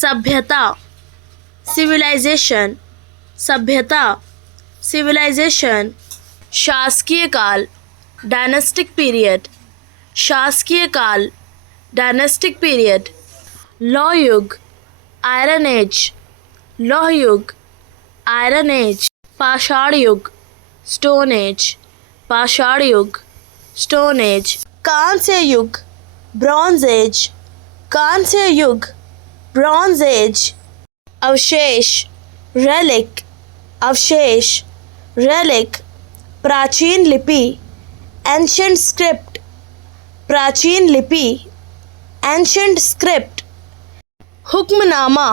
सभ्यता सिविलाइजेशन, सभ्यता सिविलाइजेशन। शासकीय काल डायनेस्टिक पीरियड, शासकीय काल डायनेस्टिक पीरियड। लौह युग आयरन एज, लौह युग आयरन एज। पाषाण युग स्टोन एज, पाषाण युग स्टोन एज। कांस्य युग ब्रॉन्ज एज, कांस्य युग ब्रॉन्ज एज। अवशेष रेलिक, अवशेष रेलिक। प्राचीन लिपि एंशिएंट स्क्रिप्ट, प्राचीन लिपि एंशिएंट स्क्रिप्ट। हुक्मनामा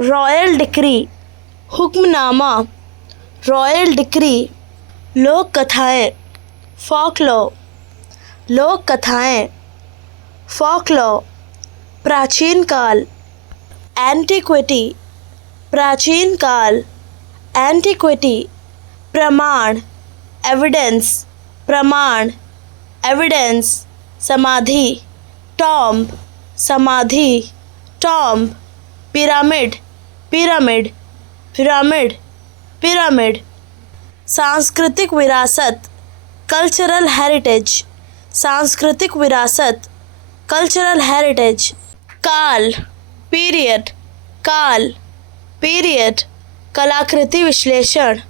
रॉयल डिक्री, हुक्मनामा रॉयल डिक्री। लोक कथाएं फोकलॉर, लोक कथाएं फोकलॉर। प्राचीन काल एंटिक्विटी, प्राचीन काल एंटिक्विटी। प्रमाण एविडेंस, प्रमाण एविडेंस। समाधि टॉम्ब, समाधि tomb. Pyramid, pyramid, pyramid, pyramid. सांस्कृतिक विरासत कल्चरल हेरिटेज, सांस्कृतिक विरासत कल्चरल हेरिटेज। काल पीरियड, काल पीरियड। कलाकृति विश्लेषण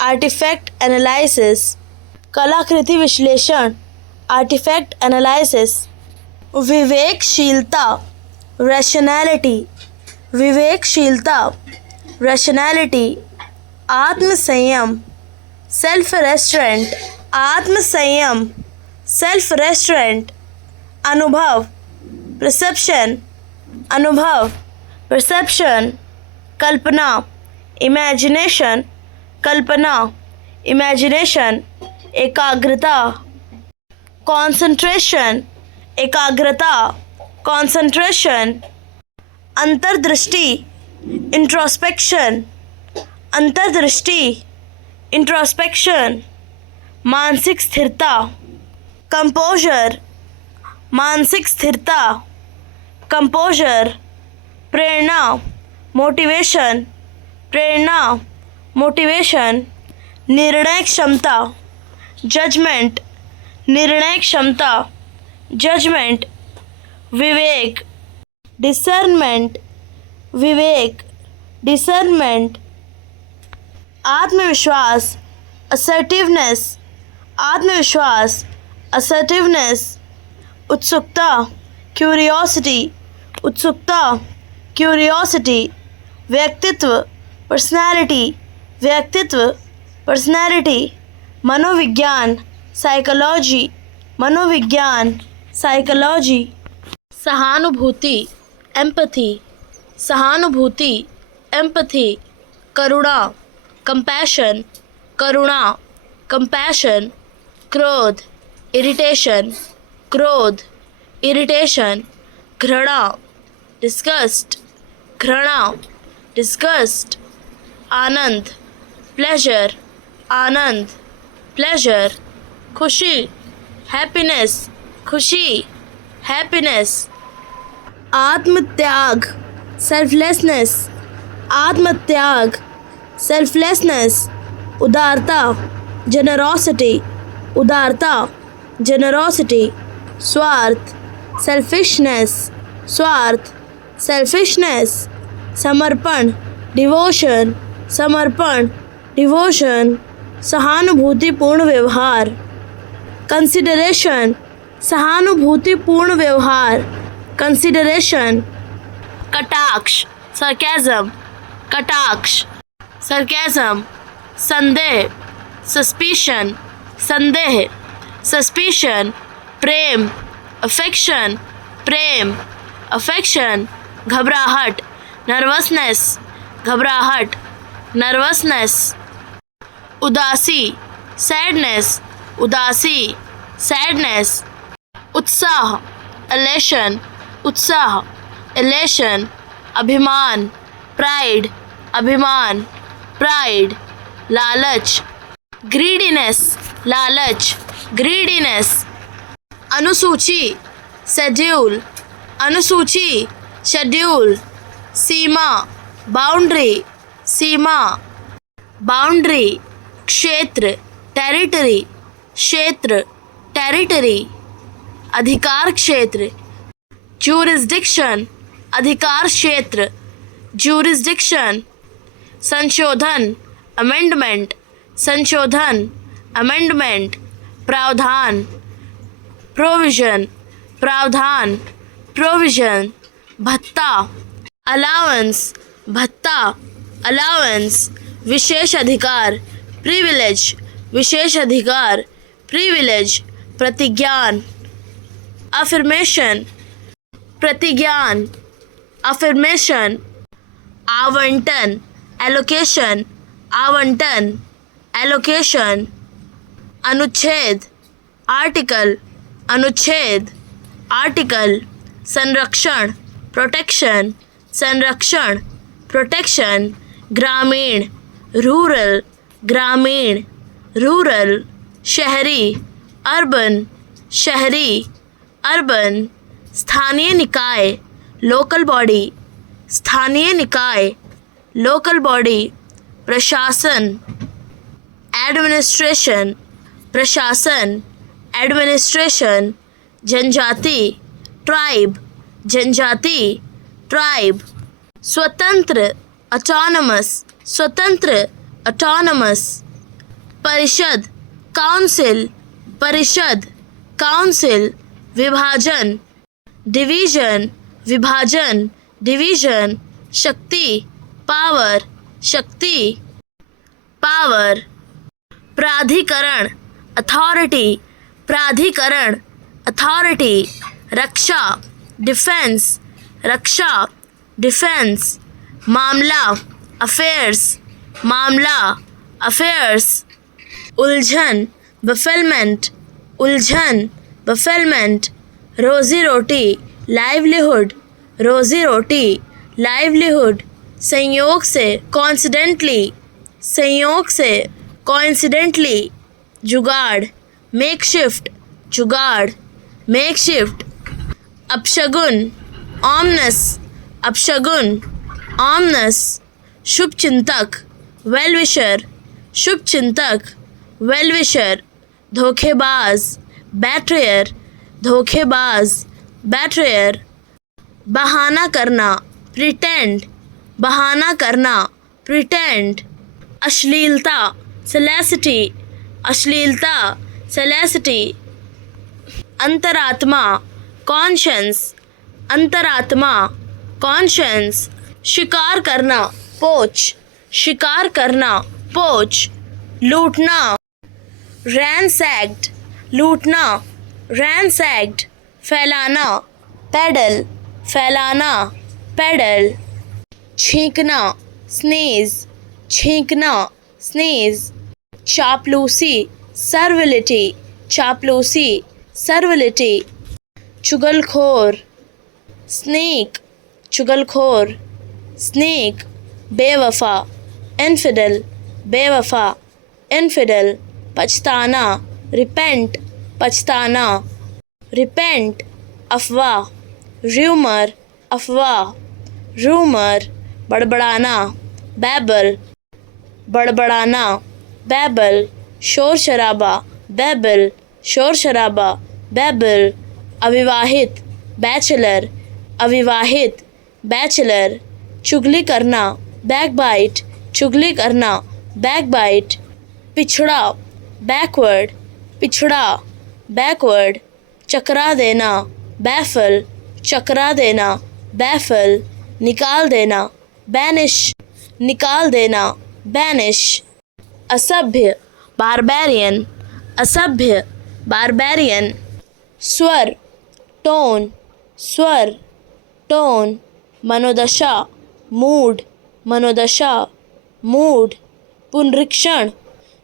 आर्टिफैक्ट एनालिसिस, कलाकृति विश्लेषण आर्टिफैक्ट एनालिसिस। विवेकशीलता रैशनैलिटी, विवेकशीलता रैशनैलिटी। आत्मसंयम सेल्फ रेस्ट्रेंट, आत्मसंयम सेल्फ रेस्ट्रेंट। अनुभव परसेप्शन, अनुभव परसेप्शन। कल्पना इमेजिनेशन, कल्पना इमेजिनेशन। एकाग्रता कंसंट्रेशन, एकाग्रता कंसंट्रेशन। अंतर्दृष्टि इंट्रोस्पेक्शन, अंतर्दृष्टि इंट्रोस्पेक्शन। मानसिक स्थिरता कंपोजर, मानसिक स्थिरता कंपोजर। प्रेरणा मोटिवेशन, प्रेरणा मोटिवेशन। निर्णय क्षमता जजमेंट, निर्णय क्षमता जजमेंट। विवेक डिसर्नमेंट, विवेक डिसर्नमेंट। आत्मविश्वास असर्टिवनेस, आत्मविश्वास असर्टिवनेस। उत्सुकता क्यूरियोसिटी, उत्सुकता क्यूरियोसिटी। व्यक्तित्व पर्सनैलिटी, व्यक्तित्व पर्सनैलिटी। मनोविज्ञान साइकोलॉजी, मनोविज्ञान साइकोलॉजी। सहानुभूति एम्पैथी, सहानुभूति एम्पैथी। करुणा कंपैशन, करुणा कंपैशन। क्रोध इरिटेशन, क्रोध इरिटेशन। घृणा डिस्गस्ट, घृणा डिस्गस्ट। आनंद प्लेजर, आनंद प्लेजर। खुशी हैप्पीनेस, खुशी हैप्पीनेस। आत्मत्याग सेल्फलेसनेस, आत्मत्याग सेल्फलेसनेस। उदारता जेनरोसिटी, उदारता जेनरोसिटी। स्वार्थ सेल्फिशनेस, स्वार्थ सेल्फिशनेस। समर्पण डिवोशन, समर्पण डिवोशन। सहानुभूतिपूर्ण व्यवहार कंसिडरेशन, सहानुभूतिपूर्ण व्यवहार कंसिडरेशन। कटाक्ष सरकैज़म, कटाक्ष सरकैज़म। संदेह सस्पिशन, संदेह सस्पिशन। प्रेम अफेक्शन, प्रेम अफेक्शन। घबराहट नर्वसनेस, घबराहट नर्वसनेस। उदासी सैडनेस, उदासी सैडनेस। उत्साह एलेशन, उत्साह एलेशन। अभिमान प्राइड, अभिमान प्राइड। लालच ग्रीडीनेस, लालच ग्रीडीनेस। अनुसूची शेड्यूल, अनुसूची शेड्यूल, सीमा, बाउंड्री, सीमा, बाउंड्री, क्षेत्र, टेरिटरी, क्षेत्र, टेरिटरी, अधिकार क्षेत्र, ज्यूरिसडिक्शन, अधिकार क्षेत्र, ज्यूरिसडिक्शन, संशोधन, अमेंडमेंट, संशोधन, अमेंडमेंट, प्रावधान, प्रोविजन, प्रावधान, प्रोविजन, भत्ता, अलाउंस, भत्ता, अलाउंस, विशेष अधिकार, प्रिविलेज, विशेष अधिकार, प्रिविलेज, प्रतिज्ञान, अफर्मेशन, प्रतिज्ञान, अफर्मेशन, आवंटन, एलोकेशन, आवंटन, एलोकेशन, अनुच्छेद, आर्टिकल, अनुच्छेद, आर्टिकल, संरक्षण, प्रोटेक्शन, संरक्षण, प्रोटेक्शन, ग्रामीण, रूरल, ग्रामीण, रूरल, शहरी, अर्बन, शहरी, अर्बन, स्थानीय निकाय, लोकल बॉडी, स्थानीय निकाय, लोकल बॉडी, प्रशासन, एडमिनिस्ट्रेशन, प्रशासन, एडमिनिस्ट्रेशन, जनजाति, ट्राइब, जनजाति, ट्राइब, स्वतंत्र, ऑटोनमस, स्वतंत्र, ऑटोनमस, परिषद, काउंसिल, परिषद, काउंसिल, विभाजन, डिवीजन, विभाजन, डिवीजन, शक्ति, पावर, शक्ति, पावर, प्राधिकरण, अथॉरिटी, प्राधिकरण, अथॉरिटी, रक्षा, डिफेंस, रक्षा, डिफेंस, मामला, अफेयर्स, मामला, अफेयर्स, उलझन, बफेलमेंट, उलझन, बफेलमेंट, रोजी रोटी, लाइवलीहुड, रोजी रोटी, लाइवलीहुड, संयोग से, कॉन्सिडेंटली, संयोग से, कॉइंसिडेंटली, जुगाड़, मेकशिफ्ट, जुगाड़, मेकशिफ्ट, अपशगुन, ऑमनस, अपशगुन, ऑमनस, शुभ चिंतक, वेलविशर, शुभ चिंतक, वेलविशर, धोखेबाज, बैट्रेयर, धोखेबाज, बैट्रेयर, बहाना करना, प्रिटेंड, बहाना करना, प्रिटेंड, अश्लीलता, सैलेसिटी, अश्लीलता, सैलेसिटी, अंतरात्मा, कॉन्शियंस, अंतरात्मा, कॉन्शियंस, शिकार करना, पोच, शिकार करना, पोच, लूटना, रैंसैक्ड, लूटना, रैंसैक्ड, फैलाना, पेडल, फैलाना, पेडल, छींकना, स्नीज, छींकना, स्नीज, चापलूसी, सर्विलिटी, चापलूसी, सर्विलिटी, चुगलखोर, स्नेक, चुगलखोर, स्नेक, बेवफा, इनफिडल, बेवफा, इनफिडल, पछताना, रिपेंट, पछताना, रिपेंट, अफवाह, र्यूमर, अफवाह, रूमर, बड़बड़ाना, बैबल, बड़बड़ाना, बैबल, शोर शराबा, बैबल, शोर शराबा, बैबल, अविवाहित, बैचलर, अविवाहित, बैचलर, चुगली करना, बैकबाइट, चुगली करना, बैकबाइट, पिछड़ा, बैकवर्ड, पिछड़ा, बैकवर्ड, चकरा देना, बैफल, चकरा देना, बैफल, निकाल देना, बैनिश, निकाल देना, बैनिश, असभ्य, बारबेरियन, असभ्य, बारबेरियन, स्वर, टोन, स्वर, टोन, मनोदशा, मूड, मनोदशा, मूड, पुनरीक्षण,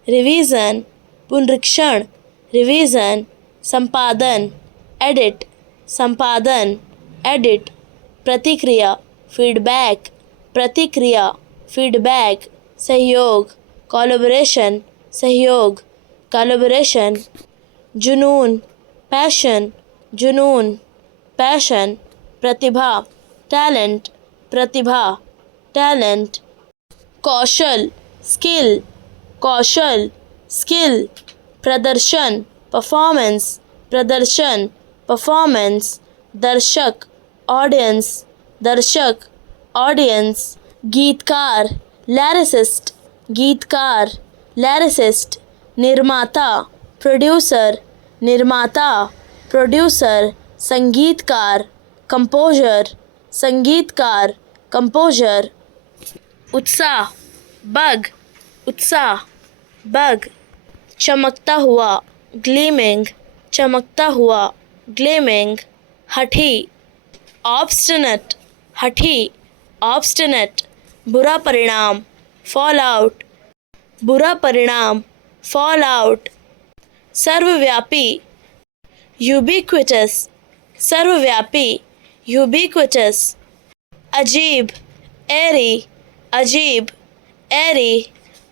रिवीजन, पुनरीक्षण, रिवीजन, संपादन, एडिट, संपादन, एडिट, प्रतिक्रिया, फीडबैक, प्रतिक्रिया, फीडबैक, सहयोग, कोलैबोरेशन, सहयोग, कोलैबोरेशन, जुनून, पैशन, जुनून, पैशन, प्रतिभा, टैलेंट प्रतिभा टैलेंट कौशल स्किल कौशल स्किल प्रदर्शन परफॉर्मेंस प्रदर्शन परफॉर्मेंस दर्शक ऑडियंस दर्शक ऑडियंस गीतकार लैरिसिस्ट गीतकार लैरिसिस्ट निर्माता प्रोड्यूसर निर्माता प्रोड्यूसर संगीतकार कंपोजर संगीतकार कंपोजर उत्साह बग उत्साह बग चमकता हुआ ग्लीमिंग चमकता हुआ ग्लीमिंग हठी ऑब्स्टिनेट हठी ऑब्स्टिनेट बुरा परिणाम फॉल आउट बुरा परिणाम फॉल आउट सर्वव्यापी यूबिक्विटस सर्वव्यापी यूबिक्विटस अजीब एरी अजीब एरी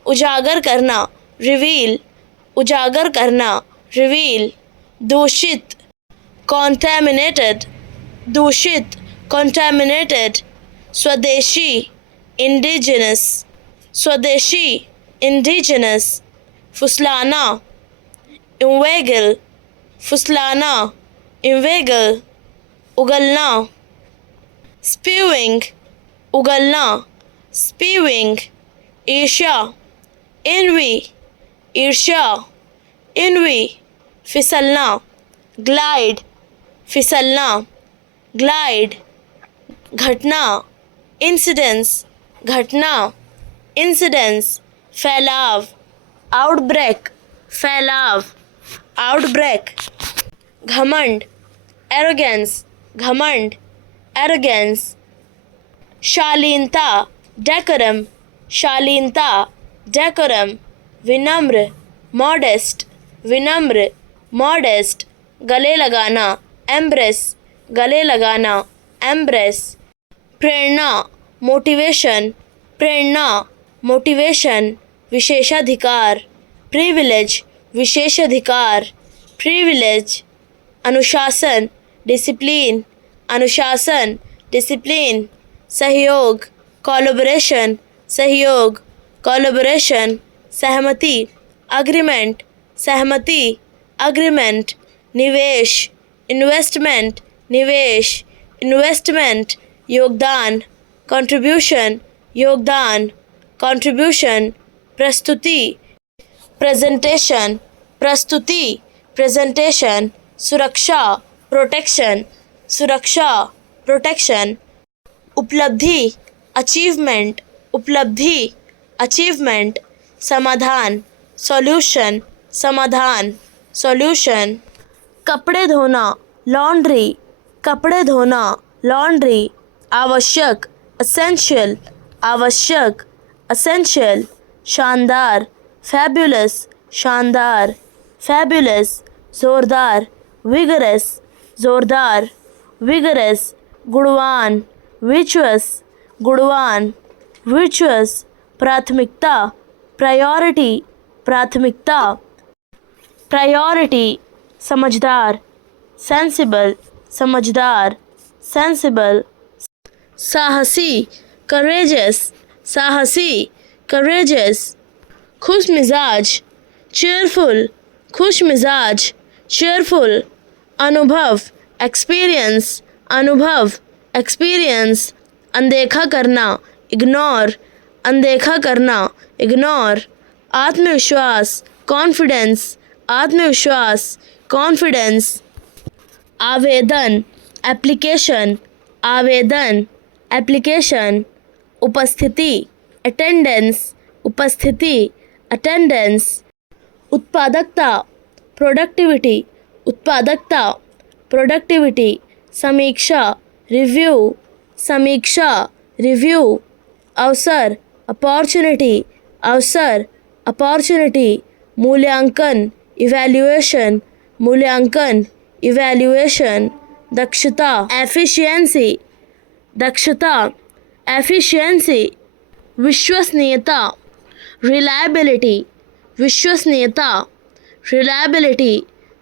उजागर करना रिवील उजागर करना रिवील दूषित कॉन्टैमिनेटेड दूषित कॉन्टैमिनेटेड स्वदेशी इंडिजिनस स्वदेशी इंडिजिनस फुसलाना इन्वेगल फुसलाना इन्वेगल उगलना स्प्यूइंग उगलना स्प्यूइंग ईर्ष्या इनवी ईर्ष्या इनवी फिसलना ग्लाइड फिसलना ग्लाइड घटना इंसिडेंस घटना इंसिडेंस फैलाव आउटब्रेक फैलाव आउटब्रेक घमंड एरोगेंस घमंड एरोगेंस शालीनता डेकोरम शालीनता डेकोरम विनम्र मॉडेस्ट विनम्र मॉडेस्ट गले लगाना एम्ब्रेस गले लगाना एम्ब्रेस प्रेरणा मोटिवेशन प्रेरणा मोटिवेशन विशेषाधिकार प्रिविलेज विशेषाधिकार प्रिविलेज अनुशासन डिसिप्लिन अनुशासन डिसिप्लिन सहयोग कोलैबोरेशन सहयोग कोलैबोरेशन सहमति अग्रीमेंट सहमति अग्रीमेंट निवेश इन्वेस्टमेंट निवेश इन्वेस्टमेंट योगदान कंट्रीब्यूशन योगदान कंट्रीब्यूशन प्रस्तुति प्रेजेंटेशन प्रस्तुति प्रेजेंटेशन सुरक्षा प्रोटेक्शन सुरक्षा प्रोटेक्शन उपलब्धि अचीवमेंट उपलब्धि अचीवमेंट समाधान सॉल्यूशन समाधान सॉल्यूशन कपड़े धोना लॉन्ड्री कपड़े धोना लॉन्ड्री आवश्यक एसेंशियल आवश्यक एसेंशियल शानदार फैबुलस शानदार फैबुलस जोरदार विगरस जोरदार विगरस गुणवान विचुअस गुणवान विचुअस प्राथमिकता प्रायोरिटी प्राथमिकता प्रायोरिटी समझदार सेंसिबल समझदार सेंसिबल साहसी करेजस साहसी करेजस खुश मिजाज चेयरफुल खुश मिजाज चेयरफुल अनुभव एक्सपीरियंस अनुभव एक्सपीरियंस अनदेखा करना इग्नोर अनदेखा करना इग्नोर आत्मविश्वास कॉन्फिडेंस आत्मविश्वास कॉन्फिडेंस आवेदन एप्लीकेशन आवेदन एप्लीकेशन उपस्थिति अटेंडेंस उपस्थिति अटेंडेंस उत्पादकता प्रोडक्टिविटी उत्पादकता प्रोडक्टिविटी समीक्षा रिव्यू समीक्षा रिव्यू अवसर अपॉर्चुनिटी अवसर अपॉर्चुनिटी मूल्यांकन इवैल्यूएशन मूल्यांकन इवैल्यूएशन दक्षता एफिशिएंसी दक्षता एफिशिएंसी विश्वसनीयता रिलायबिलिटी विश्वसनीयता रिलायबिलिटी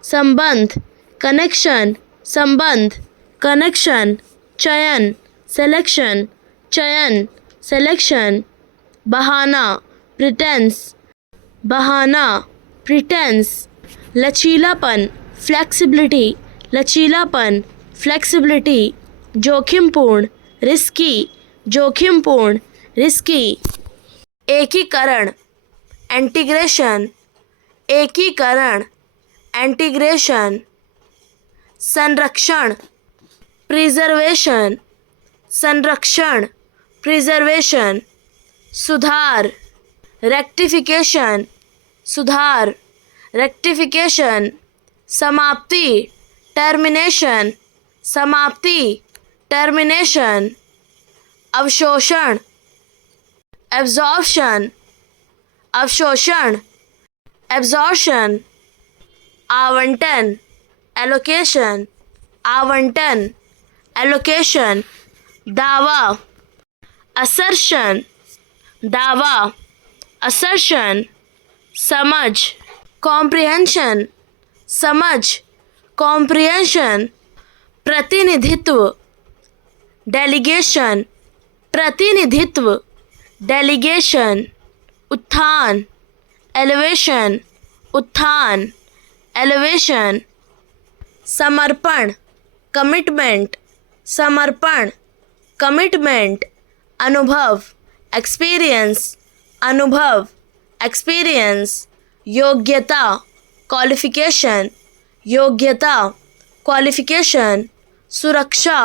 संबंध कनेक्शन संबंध कनेक्शन चयन selection, चयन, selection, बहाना, pretense, बहाना, pretense, लचीलापन, flexibility, लचीलापन, flexibility, जोखिमपूर्ण, risky, जोखिमपूर्ण, risky, एकीकरण, इंटीग्रेशन, एकीकरण, इंटीग्रेशन, संरक्षण, प्रिजर्वेशन, संरक्षण, प्रिजर्वेशन, सुधार, रेक्टिफिकेशन, सुधार, रेक्टिफिकेशन, समाप्ति, टर्मिनेशन, समाप्ति, टर्मिनेशन, अवशोषण, एब्जॉर्प्शन, अवशोषण, एब्जॉर्प्शन, आवंटन, एलोकेशन, आवंटन, एलोकेशन, दावा, असर्शन, दावा, असर्शन, समझ, कॉम्प्रिहेंशन, समझ, कॉम्प्रिहेंशन, प्रतिनिधित्व, डेलीगेशन, प्रतिनिधित्व, डेलीगेशन, उत्थान, एलिवेशन, उत्थान, एलिवेशन, समर्पण, कमिटमेंट, समर्पण, कमिटमेंट, अनुभव, एक्सपीरियंस, अनुभव, एक्सपीरियंस, योग्यता, क्वालिफिकेशन, योग्यता, क्वालिफिकेशन, सुरक्षा,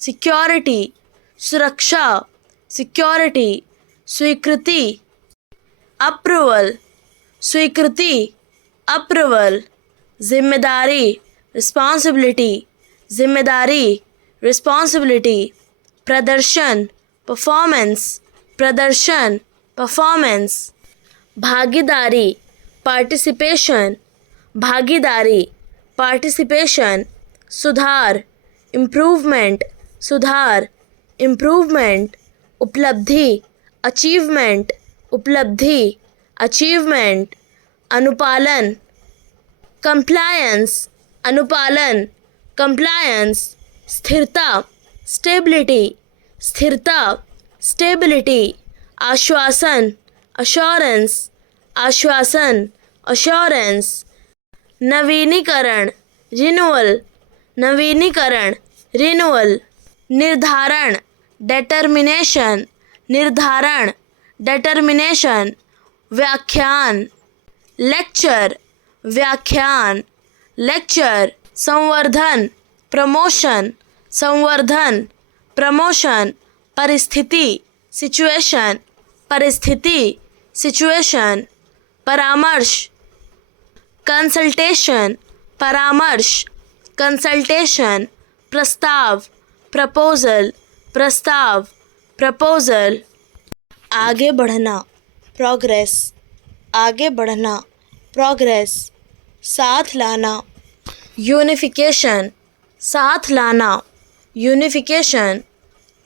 सिक्योरिटी, सुरक्षा, सिक्योरिटी, स्वीकृति, अप्रूवल, स्वीकृति, अप्रूवल, जिम्मेदारी, रिस्पॉन्सिबिलिटी, जिम्मेदारी, रिस्पॉन्सिबिलिटी, प्रदर्शन, परफॉर्मेंस, प्रदर्शन, परफॉर्मेंस, भागीदारी, पार्टिसिपेशन, भागीदारी, पार्टिसिपेशन, सुधार, इम्प्रूवमेंट, सुधार, इम्प्रूवमेंट, उपलब्धि, अचीवमेंट, उपलब्धि, अचीवमेंट, अनुपालन, कंप्लायंस, अनुपालन, कंप्लायंस, स्थिरता, स्टेबिलिटी, स्थिरता, स्टेबिलिटी, आश्वासन, अश्योरेंस, आश्वासन, अश्योरेंस, नवीनीकरण, रिन्यूअल, नवीनीकरण, रिन्यूअल, निर्धारण, डेटर्मिनेशन, निर्धारण, डेटर्मिनेशन, व्याख्यान, लेक्चर, व्याख्यान, लेक्चर, संवर्धन, प्रमोशन, संवर्धन, प्रमोशन, परिस्थिति, सिचुएशन, परिस्थिति, सिचुएशन, परामर्श, कंसल्टेशन, परामर्श, कंसल्टेशन, प्रस्ताव, प्रपोजल, प्रस्ताव, प्रपोजल, आगे बढ़ना, प्रोग्रेस, आगे बढ़ना, प्रोग्रेस, साथ लाना, यूनिफिकेशन, साथ लाना, यूनिफिकेशन,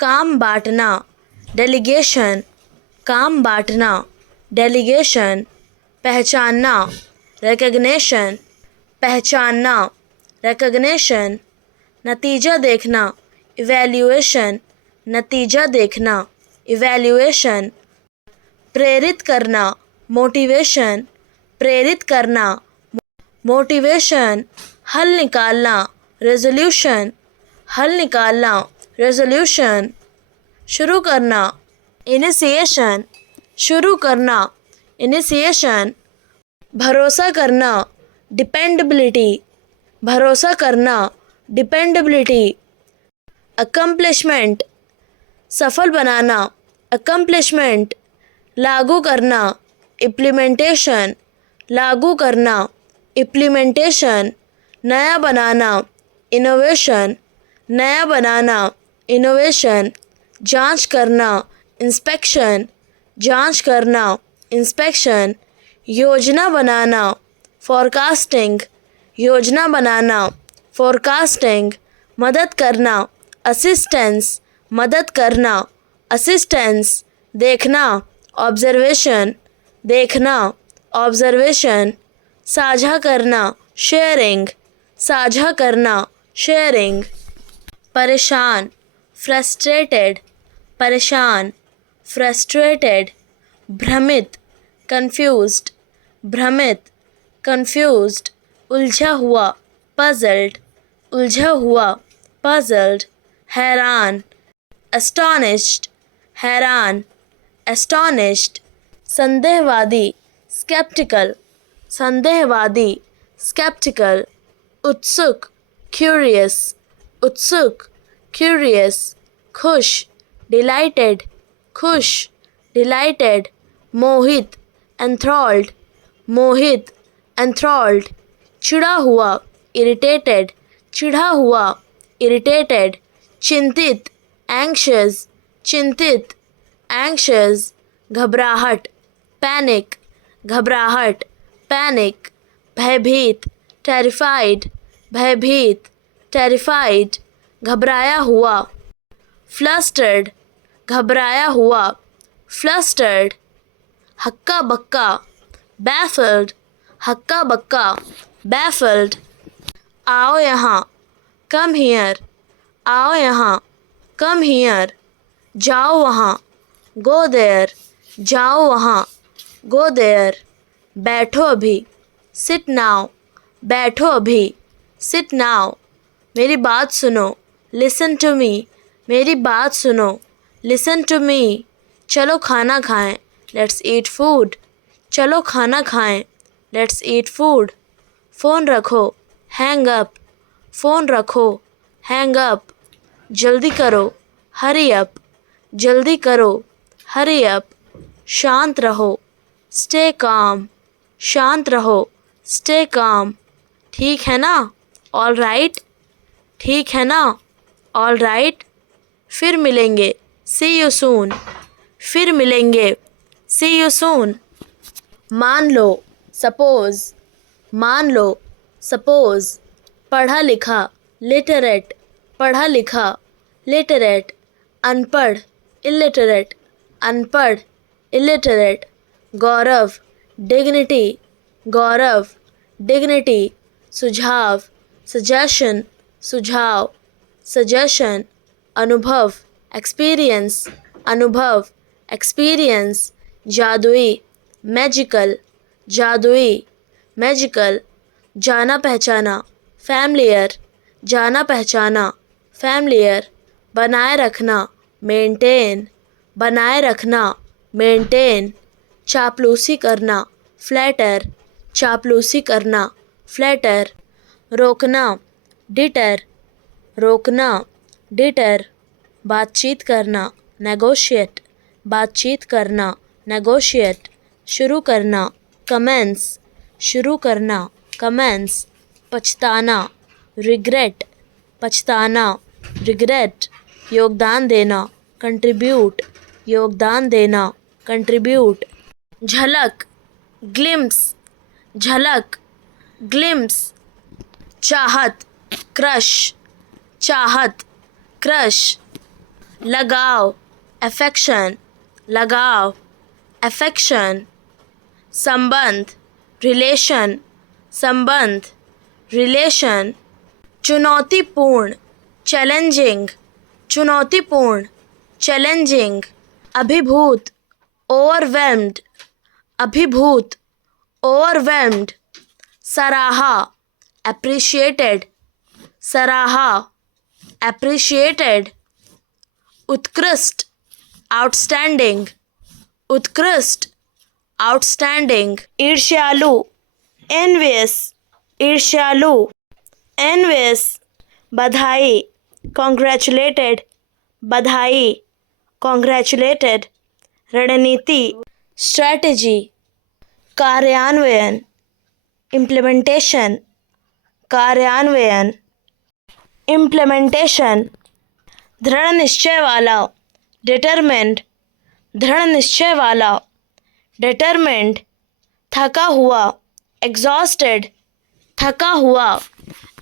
काम बांटना, डेलीगेशन, काम बांटना, डेलीगेशन, पहचानना, रिकग्निशन, पहचानना, रिकग्निशन, नतीजा देखना, इवैल्यूएशन, नतीजा देखना, इवैल्यूएशन, प्रेरित करना, मोटिवेशन, प्रेरित करना, मोटिवेशन, हल निकालना, रेजोल्यूशन, हल निकालना, रेजोल्यूशन, शुरू करना, इनिशिएशन, शुरू करना, इनिशिएशन, भरोसा करना, डिपेंडेबिलिटी, भरोसा करना, डिपेंडेबिलिटी, अकम्प्लिशमेंट, सफल बनाना, अकम्प्लिशमेंट, लागू करना, इम्प्लीमेंटेशन, लागू करना, इम्प्लीमेंटेशन, नया बनाना, इनोवेशन, नया बनाना, इनोवेशन, जांच करना, इंस्पेक्शन, जांच करना, इंस्पेक्शन, योजना बनाना, फोरकास्टिंग, योजना बनाना, फोरकास्टिंग, मदद करना, असिस्टेंस, मदद करना, असिस्टेंस, देखना, ऑब्जर्वेशन, देखना, ऑब्जर्वेशन, साझा करना, शेयरिंग, साझा करना, शेयरिंग, परेशान, फ्रस्ट्रेटेड, परेशान, फ्रस्ट्रेटेड, भ्रमित, कंफ्यूज्ड, भ्रमित, कंफ्यूज्ड, उलझा हुआ, पजल्ड, उलझा हुआ, पजल्ड, हैरान, एस्टोनिश्ड, हैरान, एस्टोनिश्ड, संदेहवादी, स्केप्टिकल, संदेहवादी, स्केप्टिकल, उत्सुक, क्यूरियस, उत्सुक, क्यूरियस, खुश, डिलाइटेड, खुश, डिलाइटेड, मोहित, एंथ्रॉल्ड, मोहित, एंथ्रॉल्ड, चिढ़ा हुआ, इरिटेटेड, चिढ़ा हुआ, इरिटेटेड, चिंतित, एंग्शियस, चिंतित, एंग्शियस, घबराहट, पैनिक, घबराहट, पैनिक, भयभीत, टेरिफाइड, भयभीत, टेरिफाइड, घबराया हुआ, फ्लस्टर्ड, घबराया हुआ, फ्लस्टर्ड, हक्का बक्का, बैफल्ड, हक्का बक्का, बैफल्ड, आओ यहाँ, कम हियर, आओ यहाँ, कम हियर, जाओ वहाँ, गो देयर, जाओ वहाँ, गो देयर, बैठो अभी, सिट नाउ, बैठो अभी, सिट नाउ, मेरी बात सुनो, लिसन टू मी, मेरी बात सुनो, लिसन टू मी, चलो खाना खाएं, लेट्स ईट फूड, चलो खाना खाएं, लेट्स ईट फूड, फ़ोन रखो, हैंग अप, फ़ोन रखो, हैंग अप, जल्दी करो, हरी अप, जल्दी करो, हरी अप, शांत रहो, स्टे काम, शांत रहो, स्टे काम, ठीक है ना, ऑल राइट, ठीक है ना, ऑल राइट, फिर मिलेंगे, सी यू सून, फिर मिलेंगे, सी यू सून, मान लो, सपोज़, मान लो, सपोज़, पढ़ा लिखा, लिटरेट, पढ़ा लिखा, लिटरेट, अनपढ़, इलिटरेट, अनपढ़, इलिटरेट, गौरव, डिग्निटी, गौरव, डिग्निटी, सुझाव, सजेशन, सुझाव, सजेशन, अनुभव, एक्सपीरियंस, अनुभव, एक्सपीरियंस, जादुई, मैजिकल, जादुई, मैजिकल, जाना पहचाना, फैमिलियर, जाना पहचाना, फैमिलियर, बनाए रखना, मेंटेन, बनाए रखना, मेंटेन, चापलूसी करना, फ्लैटर, चापलूसी करना, फ्लैटर, रोकना, डिटर, रोकना, डिटर, बातचीत करना, नेगोशिएट, बातचीत करना, नेगोशिएट, शुरू करना, कमेंस, शुरू करना, कमेंस, पछताना, रिग्रेट, पछताना, रिग्रेट, योगदान देना, कंट्रीब्यूट, योगदान देना, कंट्रीब्यूट, झलक, ग्लिम्स, झलक, ग्लिम्स, चाहत, क्रश, चाहत, क्रश, लगाव, अफेक्शन, लगाव, अफेक्शन, संबंध, रिलेशन, संबंध, रिलेशन, चुनौतीपूर्ण, चैलेंजिंग, चुनौतीपूर्ण, चैलेंजिंग, अभिभूत, ओवरवेल्म्ड, अभिभूत, ओवरवेल्म्ड, सराहा, एप्रिशिएटेड, सराहा, एप्रिशिएटेड, उत्कृष्ट, आउटस्टैंडिंग, उत्कृष्ट, आउटस्टैंडिंग, ईर्ष्यालु, एनवियस, ईर्ष्यालु, एनवियस, बधाई, कॉन्ग्रेचुलेटेड, बधाई, कॉन्ग्रेचुलेटेड, रणनीति, स्ट्रैटेजी, कार्यान्वयन, इम्प्लीमेंटेशन, कार्यान्वयन, इम्प्लीमेंटेशन, दृढ़ निश्चय वाला, डिटरमिन्ड, दृढ़ निश्चय वाला, डिटरमिन्ड, थका हुआ, एग्जॉस्टेड, थका हुआ,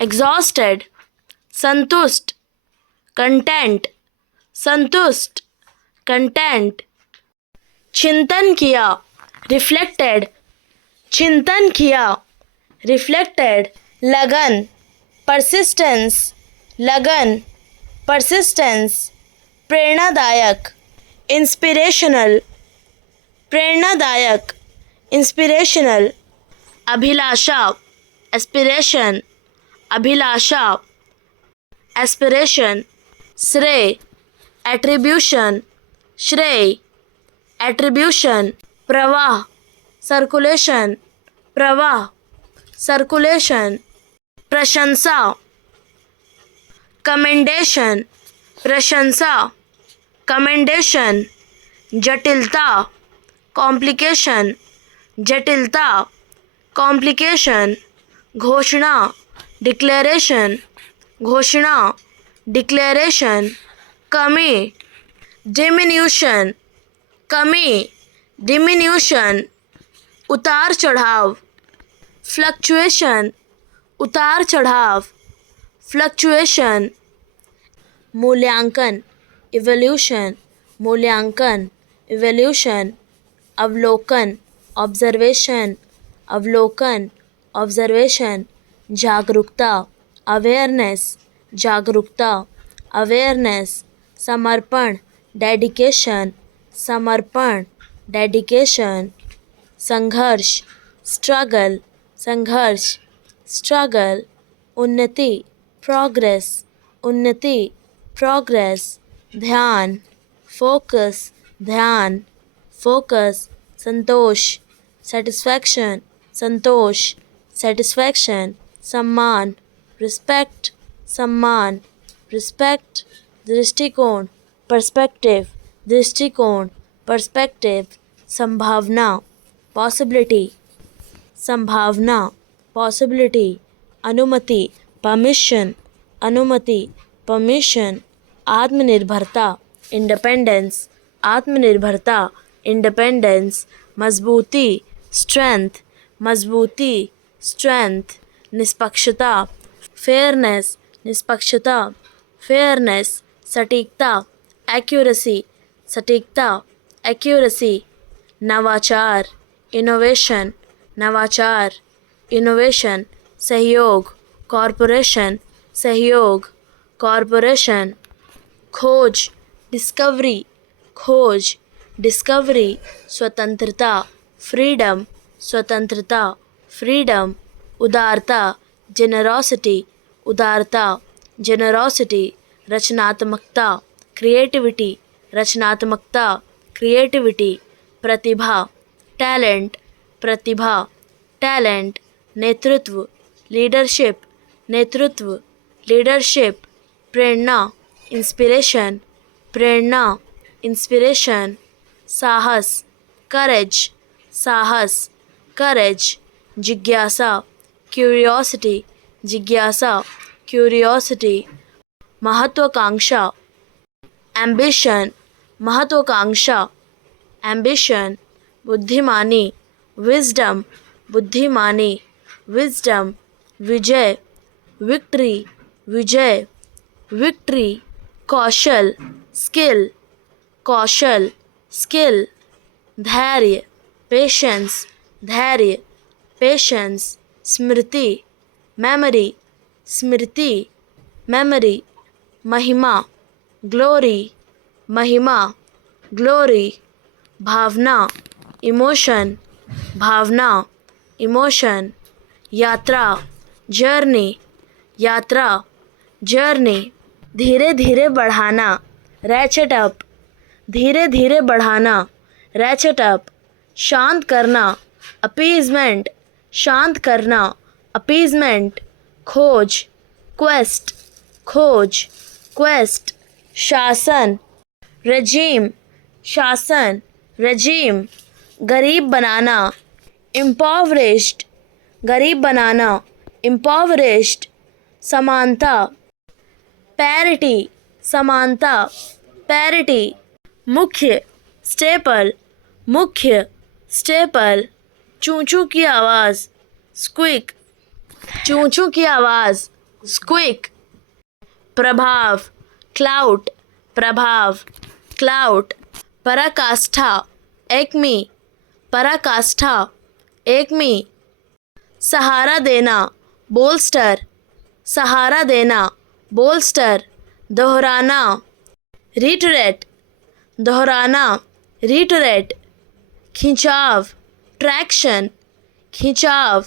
एग्जॉस्टेड, संतुष्ट, कंटेंट, संतुष्ट, कंटेंट, चिंतन किया, रिफ्लेक्टेड, चिंतन किया, रिफ्लेक्टेड, लगन, परसिस्टेंस, लगन, परसिस्टेंस, प्रेरणादायक, इंस्पिरेशनल, प्रेरणादायक, इंस्पिरेशनल, अभिलाषा, एस्पिरेशन, अभिलाषा, एस्पिरेशन, श्रेय, एट्रीब्यूशन, श्रेय, एट्रीब्यूशन, प्रवाह, सर्कुलेशन, प्रवाह, सर्कुलेशन, प्रशंसा, कमेंडेशन, प्रशंसा, कमेंडेशन, जटिलता, कॉम्प्लिकेशन, जटिलता, कॉम्प्लिकेशन, घोषणा, डिक्लेरेशन, घोषणा, डिक्लेरेशन, कमी, डिमिन्यूशन, कमी, डिमिन्यूशन, उतार चढ़ाव, फ्लक्चुएशन, उतार चढ़ाव, फ्लक्चुएशन, मूल्यांकन, इवोल्यूशन, मूल्यांकन, इवोल्यूशन, अवलोकन, ऑब्जर्वेशन, अवलोकन, ऑब्जर्वेशन, जागरूकता, अवेयरनेस, जागरूकता, अवेयरनेस, समर्पण, डेडिकेशन, समर्पण, डेडिकेशन, संघर्ष, स्ट्रगल, संघर्ष, स्ट्रगल, उन्नति, प्रोग्रेस, उन्नति, प्रोग्रेस, ध्यान, फोकस, ध्यान, फोकस, संतोष, सेटिस्फैक्शन, संतोष, सेटिस्फैक्शन, सम्मान, रिस्पेक्ट, सम्मान, रिस्पेक्ट, दृष्टिकोण, पर्सपेक्टिव, दृष्टिकोण, पर्सपेक्टिव, संभावना, पॉसिबिलिटी, संभावना, पॉसिबिलिटी, अनुमति, परमिशन, अनुमति, परमिशन, आत्मनिर्भरता, इंडिपेंडेंस, आत्मनिर्भरता, इंडिपेंडेंस, मजबूती, स्ट्रेंथ, मजबूती, स्ट्रेंथ, निष्पक्षता, फेयरनेस, निष्पक्षता, फेयरनेस, सटीकता, एक्यूरेसी, सटीकता, एक्यूरेसी, नवाचार, इनोवेशन, नवाचार, इनोवेशन, सहयोग, कॉरपोरेशन, सहयोग, कॉरपोरेशन, खोज, डिस्कवरी, खोज, डिस्कवरी, स्वतंत्रता, फ्रीडम, स्वतंत्रता, फ्रीडम, उदारता, जेनरोसिटी, उदारता, जेनरोसिटी, रचनात्मकता, क्रिएटिविटी, रचनात्मकता, क्रिएटिविटी, प्रतिभा, टैलेंट, प्रतिभा, टैलेंट, नेतृत्व, लीडरशिप, नेतृत्व, लीडरशिप, प्रेरणा, इंस्पिरेशन, प्रेरणा, इंस्पिरेशन, साहस, करेज, साहस, करेज, जिज्ञासा, क्यूरियोसिटी, जिज्ञासा, क्यूरियोसिटी, महत्वाकांक्षा, एम्बिशन, महत्वाकांक्षा, एम्बिशन, बुद्धिमानी, विजडम, बुद्धिमानी, विजडम, विजय, विक्ट्री, विजय, विक्ट्री, कौशल, स्किल, कौशल, स्किल, धैर्य, पेशेंस, धैर्य, पेशेंस, स्मृति, मेमोरी, स्मृति, मेमोरी, महिमा, ग्लोरी, महिमा, ग्लोरी, भावना, इमोशन, भावना, इमोशन, यात्रा, जर्नी, यात्रा, जर्नी, धीरे धीरे बढ़ाना, रैचेट अप, धीरे धीरे बढ़ाना, रैचेट अप, शांत करना, अपीजमेंट, शांत करना, अपीजमेंट, खोज, क्वेस्ट, खोज, क्वेस्ट, शासन, रजीम, शासन, रजीम, गरीब बनाना, इम्पॉवरिश्ड, गरीब बनाना, इम्पॉवरिश्ड, समानता, पैरिटी, समानता, पैरिटी, मुख्य, स्टेपल, मुख्य, स्टेपल, चूं चूं की आवाज़, स्क्विक, चूं चूं की आवाज़, स्क्विक, प्रभाव, क्लाउट, प्रभाव, क्लाउट, पराकाष्ठा, एक्मी, पराकाष्ठा, एक्मी, सहारा देना, बोल्स्टर, सहारा देना, बोल्स्टर, दोहराना, reiterate, दोहराना, reiterate, खिंचाव, traction, खिंचाव,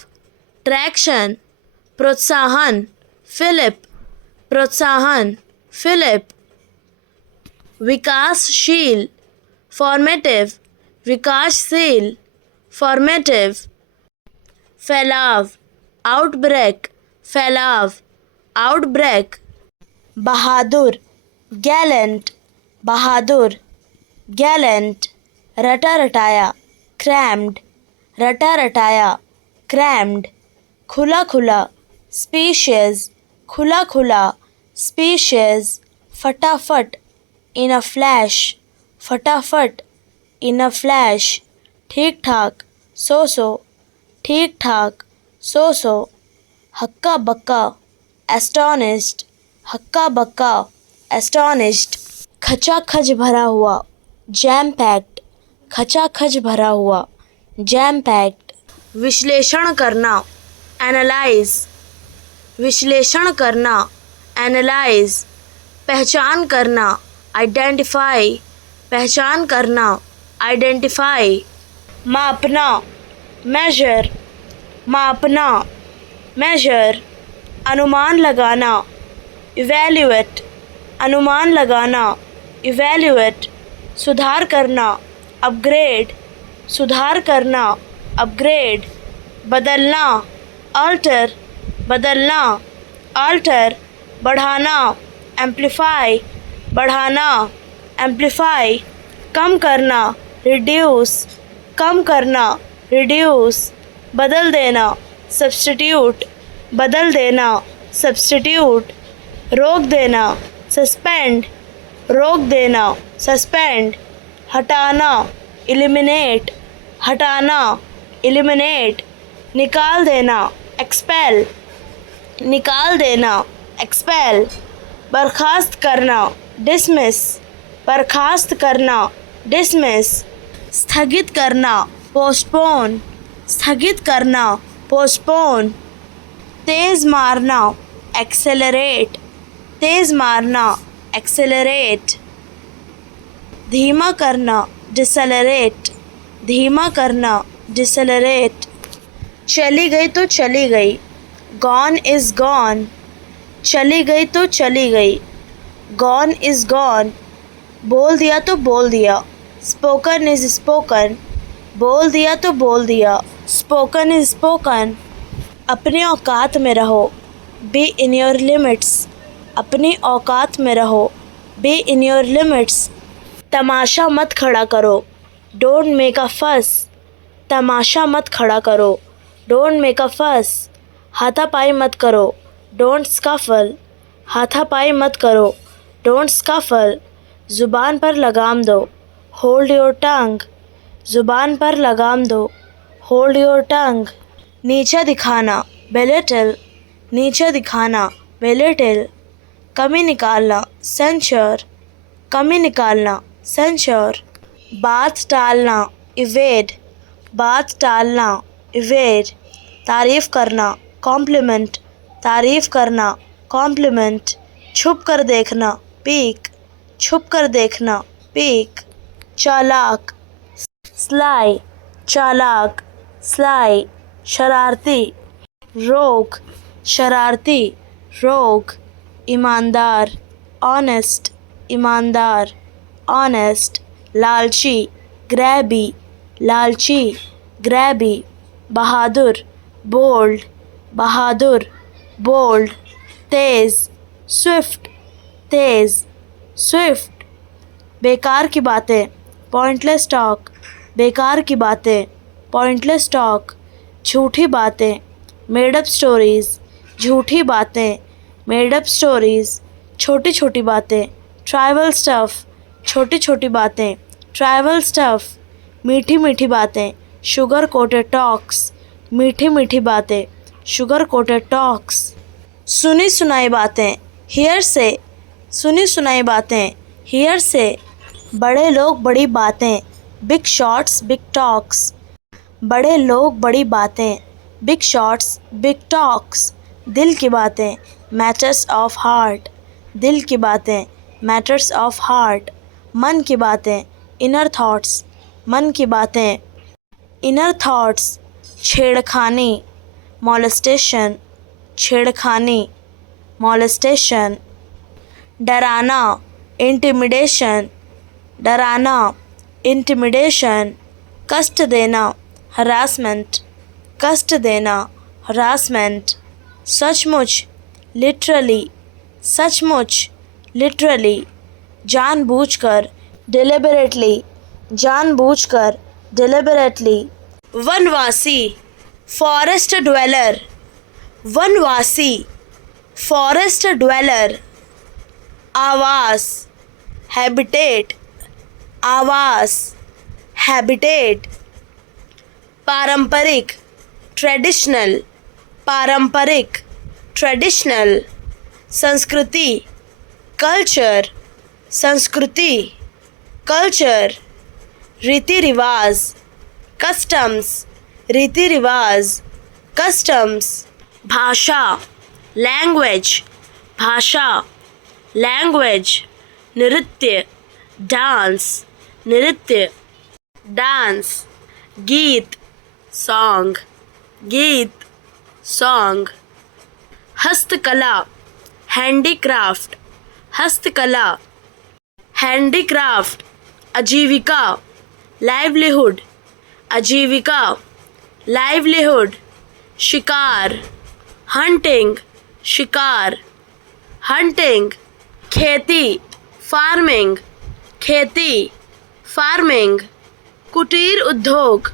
traction, प्रोत्साहन, फिलिप, प्रोत्साहन, फिलिप, विकासशील, फॉर्मेटिव, विकासशील, फॉर्मेटिव, फैलाव, आउटब्रेक, फैलाव, आउटब्रेक, बहादुर, गैलेंट, बहादुर, गैलेंट, रटा रटाया, क्रैम्ड, रटा रटाया, क्रैम्ड, खुला खुला, स्पीशियस, खुला खुला, स्पीशियस, फटाफट, इन अ फ्लैश, फटाफट, इन अ फ्लैश, ठीक ठाक, सो सो, ठीक ठाक, सो सो, हक्का बक्का, एस्टोनिश्ड, हक्का बक्का, एस्टोनिश्ड, खचाखच भरा हुआ, जैम पैक्ड, खचाखच भरा हुआ, जैम पैक्ड, विश्लेषण करना, एनालाइज, विश्लेषण करना, एनालाइज, पहचान करना, आइडेंटिफाई, पहचान करना, आइडेंटिफाई, मापना, मेजर, मापना, मेजर, अनुमान लगाना, इवैल्यूएट, अनुमान लगाना, इवैल्यूएट, सुधार करना, अपग्रेड, सुधार करना, अपग्रेड, बदलना, अल्टर, बदलना, अल्टर, बढ़ाना, एम्प्लीफाई, बढ़ाना, एम्प्लीफाई, कम करना, रिड्यूस, कम करना, रिड्यूस, बदल देना, सब्स्टिट्यूट, बदल देना, सब्स्टिट्यूट, रोक देना, सस्पेंड, रोक देना, सस्पेंड, हटाना, एलिमिनेट, हटाना, एलिमिनेट, निकाल देना, एक्सपेल, निकाल देना, एक्सपेल, बर्खास्त करना, डिसमिस, बर्खास्त करना, डिसमिस, स्थगित करना, पोस्टपोन, स्थगित करना, पोस्टपोन, तेज़ मारना, एक्सेलरेट, तेज़ मारना, एक्सेलरेट, धीमा करना, डिसेलरेट, धीमा करना, डिसेलरेट, चली गई तो चली गई, गॉन इज़ गॉन, चली गई तो चली गई, गॉन इज़ गॉन, बोल दिया तो बोल दिया, स्पोकन इज़ स्पोकन, बोल दिया तो बोल दिया, स्पोकन इज़ स्पोकन, अपने औकात में रहो, बी इन योर लिमिट्स, अपनी औकात में रहो, बी इन योर लिमिट्स, तमाशा मत खड़ा करो, डोंट मेक अ फस, तमाशा मत खड़ा करो, डोंट मेक अ फस, हाथापाई मत करो, डोंट स्कफल, हाथापाई मत करो, डोंट स्कफल, ज़ुबान पर लगाम दो, होल्ड योर टंग, ज़ुबान पर लगाम दो, होल्ड योर टंग, नीचे दिखाना, बेलिटल, नीचे दिखाना, बेलिटल, कमी निकालना, सेंचर, कमी निकालना, सेंचर, बात टालना, इवेड, बात टालना, इवेड, तारीफ़ करना, कॉम्प्लीमेंट, तारीफ़ करना, कॉम्प्लीमेंट, छुप कर देखना, पीक, छुप कर देखना, पीक, चालाक, स्लाई, चालाक, स्लाई, शरारती, रोग, शरारती, रोग, ईमानदार, ऑनेस्ट, ईमानदार, ऑनेस्ट, लालची, ग्रैबी, लालची, ग्रैबी, बहादुर, बोल्ड, बहादुर, बोल्ड, तेज़, स्विफ्ट, तेज़, स्विफ्ट, बेकार की बातें, पॉइंटलेस टॉक, बेकार की बातें, पॉइंटलेस टॉक, झूठी बातें, मेडअप स्टोरीज़, झूठी बातें, मेडअप स्टोरीज़, छोटी छोटी बातें, ट्राइवल स्टफ़, छोटी छोटी बातें, ट्राइवल स्टफ़, मीठी मीठी बातें, शुगर कोटेड टॉक्स, मीठी मीठी बातें, शुगर कोटेड टॉक्स, सुनी सुनाई बातें, हियर से, सुनी सुनाई बातें, हियर से, बड़े लोग बड़ी बातें, बिग शॉट्स बिग टॉक्स, बड़े लोग बड़ी बातें, बिग शॉट्स बिग टॉक्स, दिल की बातें, मैटर्स ऑफ हार्ट, दिल की बातें, मैटर्स ऑफ हार्ट, मन की बातें, इनर थॉट्स, मन की बातें, इनर थॉट्स, छेड़खानी, मॉलेस्टेशन, छेड़खानी, मॉलेस्टेशन, डराना, इंटिमिडेशन, डराना, इंटिमिडेशन, कष्ट देना, हरासमेंट, कष्ट देना, हरासमेंट, सचमुच, लिटरली, सचमुच, लिटरली, जानबूझकर, डिलिबरेटली, जानबूझकर, डिलिबरेटली, वनवासी, फॉरेस्ट ड्वेलर, वनवासी, फॉरेस्ट ड्वेलर, आवास, हैबिटेट, आवास, हैबिटेट, पारंपरिक, ट्रेडिशनल, पारंपरिक, ट्रेडिशनल, संस्कृति, कल्चर, संस्कृति, कल्चर, रीति रिवाज, कस्टम्स, रीति रिवाज, कस्टम्स, भाषा, लैंग्वेज, भाषा, लैंग्वेज, नृत्य, डांस, नृत्य, डांस, गीत, सॉन्ग, गीत, सॉन्ग, हस्तकला, हैंडीक्राफ्ट, हस्तकला, हैंडीक्राफ्ट, आजीविका, लाइवलीहुड, आजीविका, लाइवलीहुड, शिकार, हंटिंग, शिकार, हंटिंग, खेती, फार्मिंग, खेती, फार्मिंग, कुटीर उद्योग,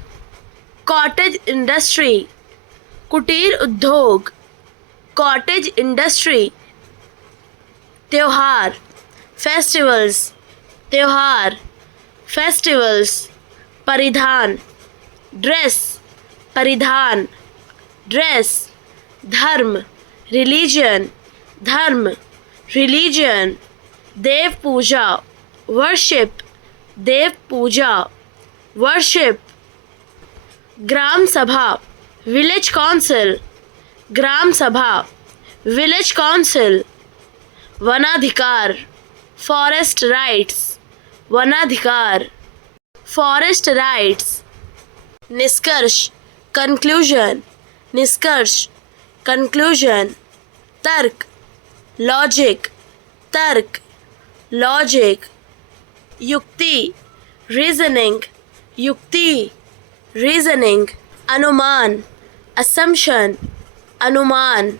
कॉटेज इंडस्ट्री, कुटीर उद्योग, कॉटेज इंडस्ट्री, त्योहार, फेस्टिवल्स, त्योहार, फेस्टिवल्स, परिधान, ड्रेस, परिधान, ड्रेस, धर्म, रिलीजन, धर्म, रिलीजन, देव पूजा, वर्शिप, देव पूजा, वर्शिप, ग्राम सभा, विलेज काउंसिल, ग्राम सभा, विलेज काउंसिल, वनाधिकार, फॉरेस्ट राइट्स, वनाधिकार, फॉरेस्ट राइट्स, निष्कर्ष, कंक्लूजन, निष्कर्ष, कंक्लूजन, तर्क, लॉजिक, तर्क, लॉजिक, युक्ति, रीजनिंग, युक्ति, रीजनिंग, अनुमान, असम्पशन, अनुमान,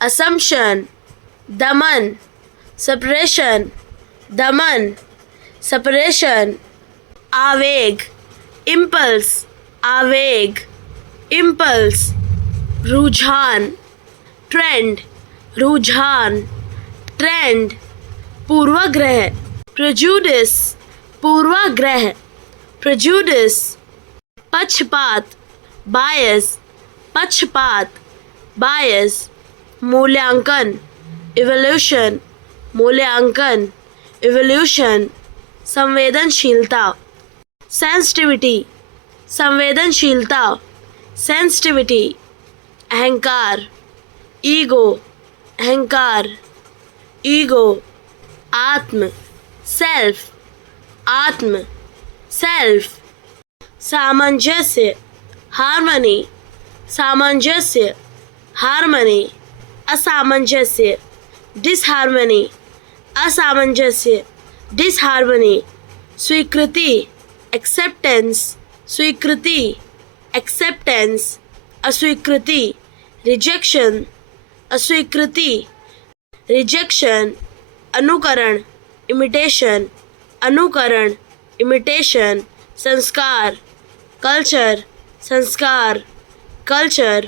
असम्पशन, दमन, सप्रेशन, दमन, सप्रेशन, आवेग, इम्पल्स, आवेग, इम्पल्स, रुझान, ट्रेंड, रुझान, ट्रेंड, पूर्वाग्रह, प्रेजुडिस, पूर्वाग्रह, प्रेजुडिस, पक्षपात, बायस, पक्षपात, बायस, मूल्यांकन, इवोल्यूशन, मूल्यांकन, इवोल्यूशन, संवेदनशीलता, सेंसिटिविटी, संवेदनशीलता, सेंसिटिविटी, अहंकार, ईगो, अहंकार, ईगो, आत्म, सेल्फ, आत्म, सेल्फ, सामंजस्य, हार्मनी, सामंजस्य, हार्मनी, असामंजस्य, डिसहार्मनी, असामंजस्य, डिसहार्मनी, स्वीकृति, एक्सेप्टेंस, स्वीकृति, एक्सेप्टेंस, अस्वीकृति, रिजेक्शन, अस्वीकृति, रिजेक्शन, अनुकरण, इमिटेशन, अनुकरण, इमिटेशन, संस्कार, कल्चर, संस्कार, कल्चर,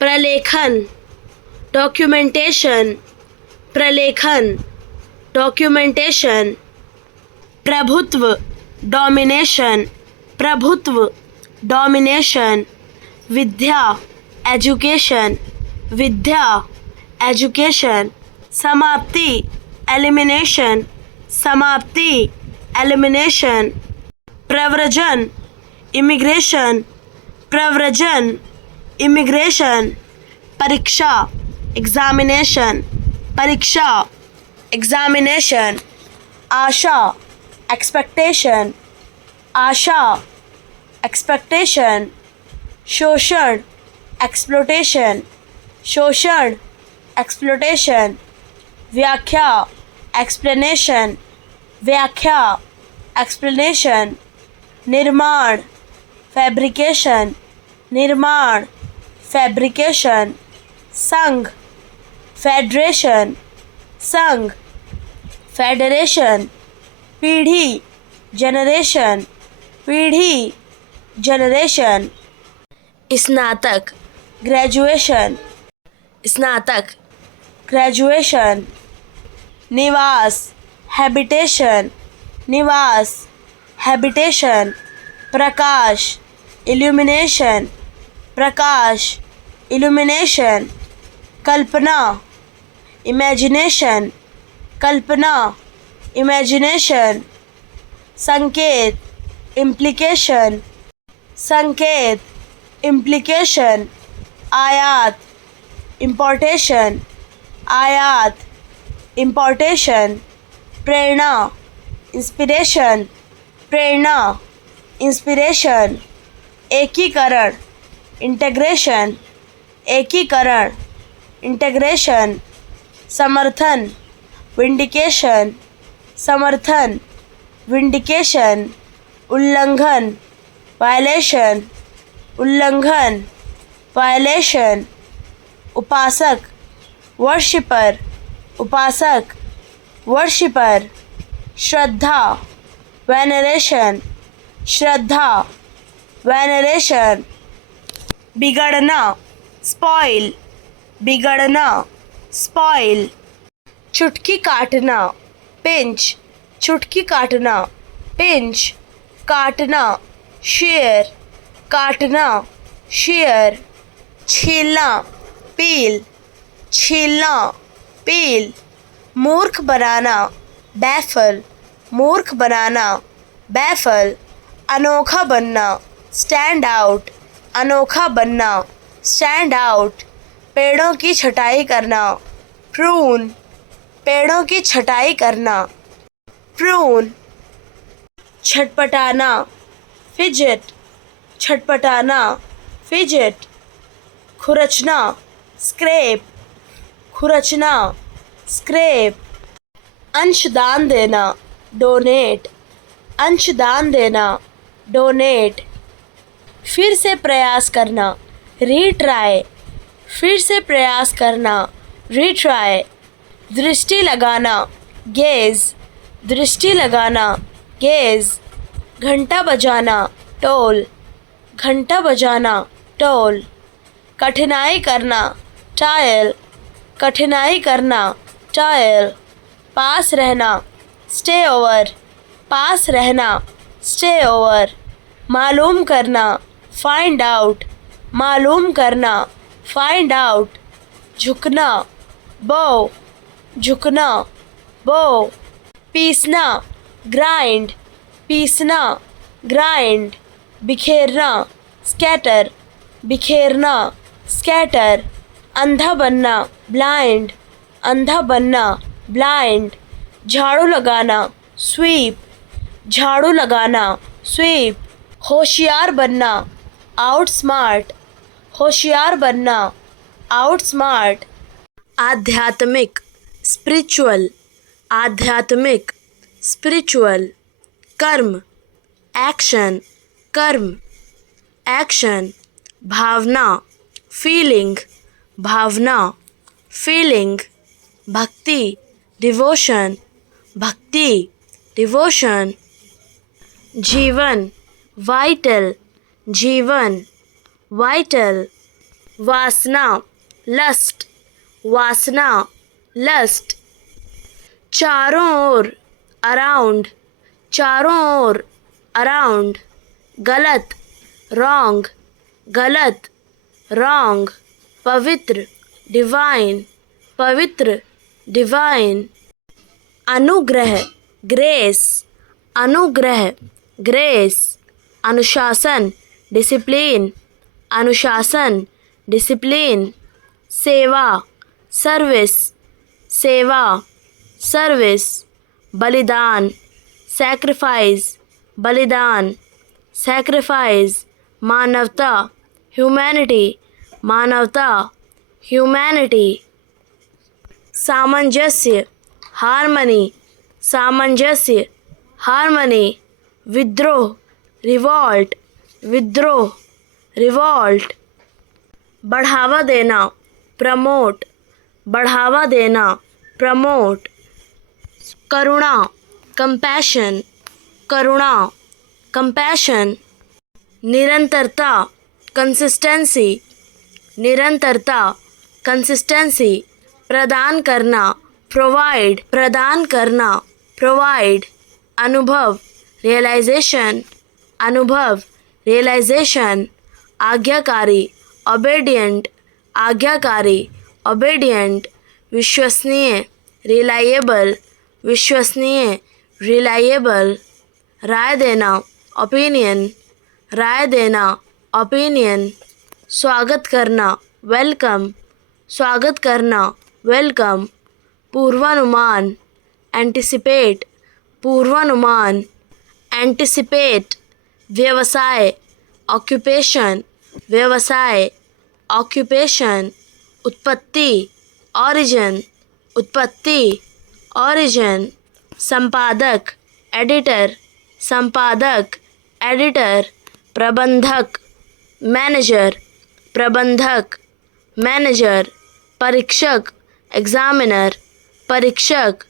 प्रलेखन, डॉक्यूमेंटेशन, प्रलेखन, डॉक्यूमेंटेशन, प्रभुत्व, डोमिनेशन, प्रभुत्व, डोमिनेशन, विद्या, एजुकेशन, विद्या, एजुकेशन, समाप्ति, एलिमिनेशन, समाप्ति, एलिमिनेशन, प्रव्रजन, इमिग्रेशन, प्रव्रजन, इमिग्रेशन, परीक्षा, एग्जामिनेशन, परीक्षा, एग्जामिनेशन, आशा एक्सपेक्टेशन, आशा एक्सपेक्टेशन, शोषण एक्सप्लोटेशन, शोषण एक्सप्लोटेशन, व्याख्या एक्सप्लेनेशन, व्याख्या एक्सप्लेनेशन, निर्माण फैब्रिकेशन, निर्माण फैब्रिकेशन, संघ फेडरेशन, संघ फेडरेशन, पीढ़ी जनरेशन, पीढ़ी जनरेशन, स्नातक ग्रेजुएशन, स्नातक ग्रेजुएशन, निवास हैबिटेशन, निवास हैबिटेशन, प्रकाश इल्यूमिनेशन, प्रकाश इल्यूमिनेशन, कल्पना इमेजिनेशन, कल्पना इमेजिनेशन, संकेत इम्प्लीकेशन, संकेत इम्प्लीकेशन, आयात इम्पोर्टेशन, आयात इम्पोर्टेशन, प्रेरणा इंस्पिरेशन, प्रेरणा इंस्पिरेशन, एकीकरण इंटीग्रेशन, एकीकरण इंटीग्रेशन, समर्थन विंडिकेशन, समर्थन विंडिकेशन, उल्लंघन वायलेशन, उल्लंघन वायलेशन, उपासक वर्शिपर, उपासक वर्शिपर, श्रद्धा वेनरेशन, श्रद्धा वेनरेशन, बिगड़ना स्पॉइल, बिगड़ना स्पॉइल, चुटकी काटना पिंच, चुटकी काटना पिंच, काटना शेयर, काटना शेयर, छीलना पील, छीलना पील, मूर्ख बनाना बैफल, मूर्ख बनाना बैफल, अनोखा बनना स्टैंड आउट, अनोखा बनना स्टैंड आउट, पेड़ों की छटाई करना प्रून, पेड़ों की छटाई करना प्रून, छटपटाना फिजेट, छटपटाना फिजेट, खुरचना स्क्रैप, खुरचना स्क्रैप, अंशदान देना डोनेट, अंशदान देना डोनेट, फिर से प्रयास करना रीट्राई, फिर से प्रयास करना रीट्राई, दृष्टि लगाना गेज, दृष्टि लगाना गेज, घंटा बजाना टोल, घंटा बजाना टोल, कठिनाई करना टायल, कठिनाई करना टायल, पास रहना स्टे ओवर, पास रहना स्टे ओवर, मालूम करना फाइंड आउट, मालूम करना फाइंड आउट, झुकना बो, झुकना बो, पीसना ग्राइंड, पीसना ग्राइंड, बिखेरना स्कैटर, बिखेरना स्कैटर, अंधा बनना ब्लाइंड, अंधा बनना ब्लाइंड, झाड़ू लगाना स्वीप, झाड़ू लगाना स्वीप, होशियार बनना आउट स्मार्ट, होशियार बनना आउट स्मार्ट, आध्यात्मिक स्पिरिचुअल, आध्यात्मिक स्पिरिचुअल, कर्म एक्शन, कर्म एक्शन, भावना फीलिंग, भावना फीलिंग, भक्ति डिवोशन, भक्ति डिवोशन, जीवन वाइटल, जीवन वाइटल, वासना लस्ट, वासना लस्ट, चारों ओर अराउंड, चारों ओर अराउंड, गलत रॉन्ग, गलत रॉन्ग, पवित्र डिवाइन, पवित्र डिवाइन, अनुग्रह ग्रेस, अनुग्रह ग्रेस, अनुशासन डिसिप्लिन, अनुशासन डिसिप्लिन, सेवा सर्विस, सेवा सर्विस, बलिदान, सैक्रिफाइस, बलिदान, सैक्रिफाइस, मानवता, ह्यूमैनिटी, मानवता, ह्यूमैनिटी, सामंजस्य, हार्मनी, सामंजस्य, हार्मनी, विद्रोह, रिवॉल्ट, विद्रोह, रिवॉल्ट, बढ़ावा देना, प्रमोट, बढ़ावा देना, प्रमोट, करुणा, कंपैशन, करुणा, कंपैशन, निरंतरता, कंसिस्टेंसी, निरंतरता, कंसिस्टेंसी, प्रदान करना, प्रोवाइड, प्रदान करना, प्रोवाइड, अनुभव, रियलाइजेशन, अनुभव, रियलाइजेशन, आज्ञाकारी, ओबेडिएंट, आज्ञाकारी, ओबेडिएंट, विश्वसनीय, रिलायबल, विश्वसनीय, रिलायबल, राय देना, ओपिनियन, राय देना, ओपिनियन, स्वागत करना, वेलकम, स्वागत करना, वेलकम, पूर्वानुमान, एंटिसिपेट, पूर्वानुमान, एंटिसिपेट, व्यवसाय, ऑक्यूपेशन, व्यवसाय, ऑक्यूपेशन, उत्पत्ति, ओरिजिन, उत्पत्ति, ओरिजिन, संपादक, एडिटर, संपादक, एडिटर, प्रबंधक, मैनेजर, प्रबंधक, मैनेजर, परीक्षक, एग्जामिनर, परीक्षक,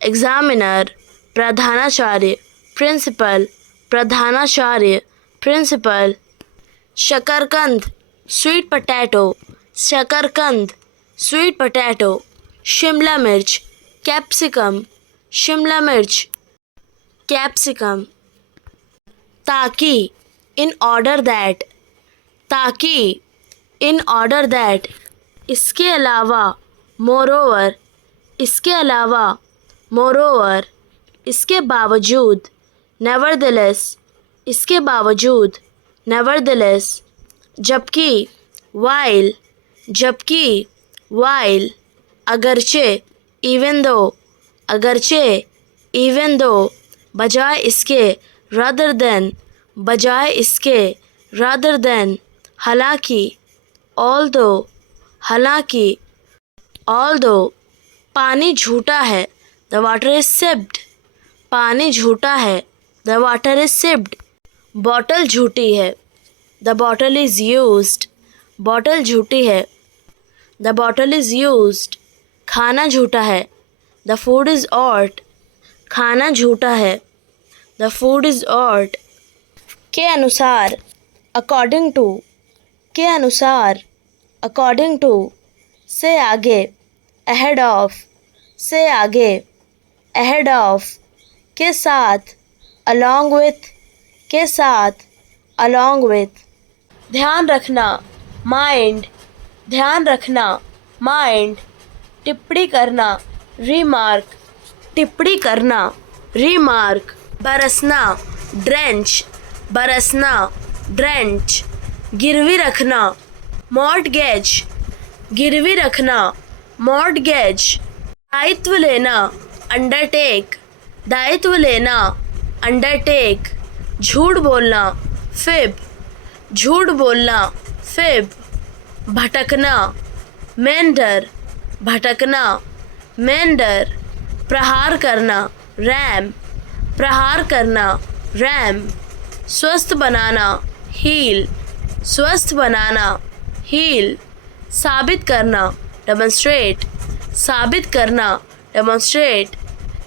एग्जामिनर, प्रधानाचार्य, प्रिंसिपल, प्रधानाचार्य, प्रिंसिपल, शकरकंद, स्वीट पोटैटो, शकरकंद, स्वीट पोटैटो, शिमला मिर्च, कैप्सिकम, शिमला मिर्च, कैप्सिकम, ताकि, इन ऑर्डर दैट, ताकि, इन ऑर्डर दैट, इसके अलावा, मोरोवर, इसके अलावा, मोरोवर, इसके बावजूद, नेवरदलेस, इसके बावजूद, नेवरदलेस, जबकि, वाइल, जबकि, वाइल, अगरचे, इवन दो, अगरचे, इवन दो, बजाय इसके, rather than, बजाय इसके, rather than, हालांकि, although, हालांकि, although, पानी झूठा है, the water is sipped, पानी झूठा है, the water is sipped, bottle झूठी है, the bottle is used, bottle झूठी है, the bottle is used, खाना झूठा है, the food is odd, खाना झूठा है, the food is odd, के अनुसार, according to, के अनुसार, according to, से आगे, ahead of, से आगे, ahead of, के साथ, along with, के साथ, along with, ध्यान रखना, mind, ध्यान रखना, mind, टिप्पणी करना, remark, टिप्पणी करना, remark, बरसना, drench, बरसना, drench, गिरवी रखना, mortgage, गिरवी रखना, mortgage, दायित्व लेना, undertake, दायित्व लेना, undertake, झूठ बोलना, fib, झूठ बोलना, fib, भटकना, meander, भटकना, meander, प्रहार करना, ram, प्रहार करना, ram, स्वस्थ बनाना, heal, स्वस्थ बनाना, heal, साबित करना, demonstrate, साबित करना, demonstrate,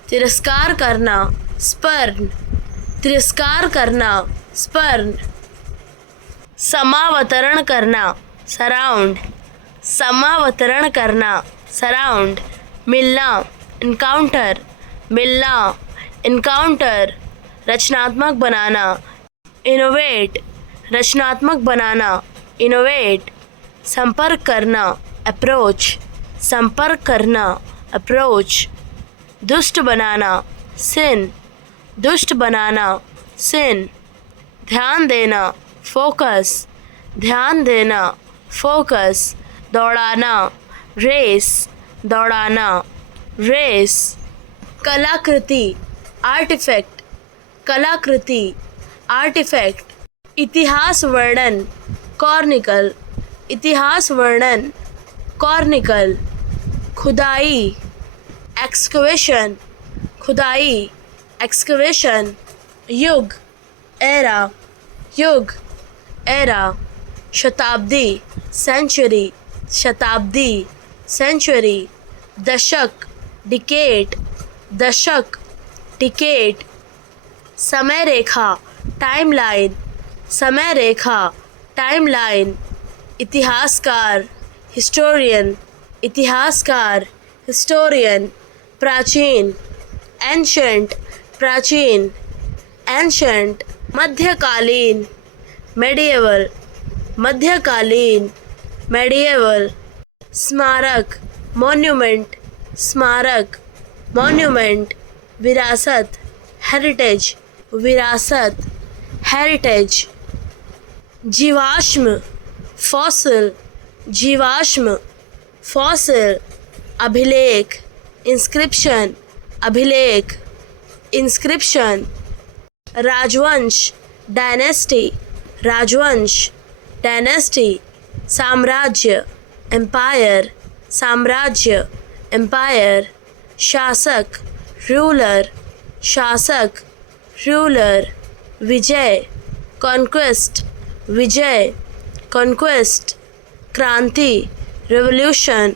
तिरस्कार करना, spurn, तिरस्कार करना, spurn, समावतरण करना, सराउंड, समावतरण करना, सराउंड, मिलना, इनकाउंटर, मिलना, इनकाउंटर, रचनात्मक बनाना, इनोवेट, रचनात्मक बनाना, इनोवेट, संपर्क करना, अप्रोच, संपर्क करना, अप्रोच, दुष्ट बनाना, सिन, दुष्ट बनाना, सिन, ध्यान देना, फोकस, ध्यान देना, फोकस, दौड़ाना, रेस, दौड़ाना, रेस, कलाकृति आर्टिफैक्ट, कलाकृति आर्टिफैक्ट। इतिहास वर्णन कॉर्निकल, इतिहास वर्णन कॉर्निकल। खुदाई एक्सकवेशन, खुदाई एक्सकवेशन। युग एरा, युग एरा। शताब्दी सेंचुरी, शताब्दी सेंचुरी। दशक डिकेड, दशक डिकेड। समय रेखा टाइमलाइन, समय रेखा टाइमलाइन। इतिहासकार हिस्टोरियन, इतिहासकार हिस्टोरियन। प्राचीन एंशंट, प्राचीन एंशंट। मध्यकालीन मेडिएवल, मध्यकालीन मेडिएवल। स्मारक मॉन्यूमेंट, स्मारक मॉन्यूमेंट। विरासत हेरिटेज, विरासत हेरिटेज। जीवाश्म फॉसिल, जीवाश्म फॉसिल। अभिलेख इंस्क्रिप्शन, अभिलेख इंस्क्रिप्शन। राजवंश डायनेस्टी, राजवंश डायनेस्टी। साम्राज्य एम्पायर, साम्राज्य एम्पायर। शासक रूलर, शासक रूलर। विजय कॉन्क्वेस्ट, विजय कॉन्क्वेस्ट। क्रांति रेवोल्यूशन,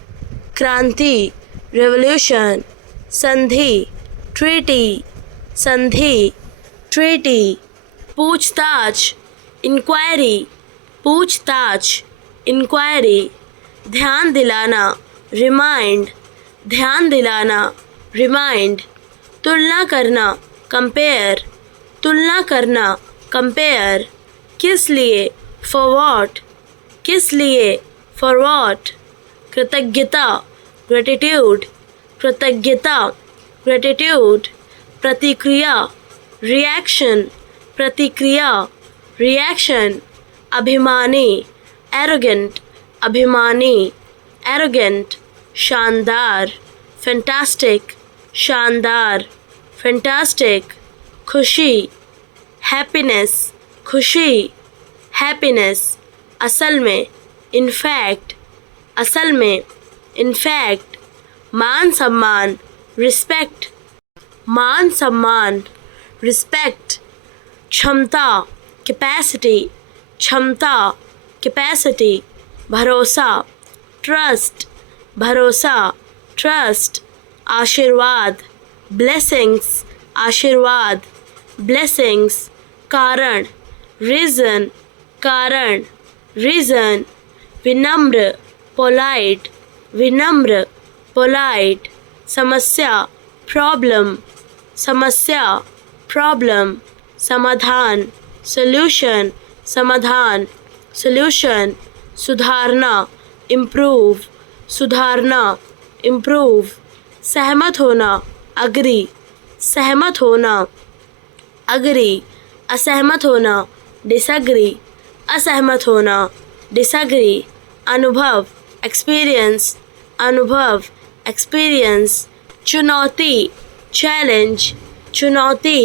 क्रांति रेवोल्यूशन। संधि ट्रीटी, संधि ट्रीटी। पूछताछ इंक्वायरी, पूछताछ इंक्वायरी। ध्यान दिलाना रिमाइंड, ध्यान दिलाना रिमाइंड। तुलना करना कंपेयर, तुलना करना कंपेयर। किस लिए फॉर व्हाट, किस लिए फॉर व्हाट। कृतज्ञता ग्रेटिट्यूड, कृतज्ञता ग्रेटिट्यूड। प्रतिक्रिया रिएक्शन, प्रतिक्रिया रिएक्शन। अभिमानी एरोगेंट, अभिमानी एरोगेंट। शानदार फैंटास्टिक, शानदार फैंटास्टिक। खुशी हैप्पीनेस, खुशी हैप्पीनेस। असल में इनफैक्ट, असल में इनफैक्ट। मान सम्मान रिस्पेक्ट, मान सम्मान रिस्पेक्ट। क्षमता कैपेसिटी, क्षमता कैपेसिटी। भरोसा ट्रस्ट, भरोसा ट्रस्ट। आशीर्वाद ब्लेसिंग्स, आशीर्वाद ब्लेसिंग्स। कारण रीज़न, कारण रीज़न। विनम्र पोलाइट, विनम्र पोलाइट। समस्या प्रॉब्लम, समस्या प्रॉब्लम। समाधान सॉल्यूशन, समाधान सॉल्यूशन। सुधारना इम्प्रूव, सुधारना इम्प्रूव। सहमत होना अग्री, सहमत होना अग्री। असहमत होना डिसएग्री, असहमत होना डिसएग्री। अनुभव एक्सपीरियंस, अनुभव एक्सपीरियंस। चुनौती चैलेंज, चुनौती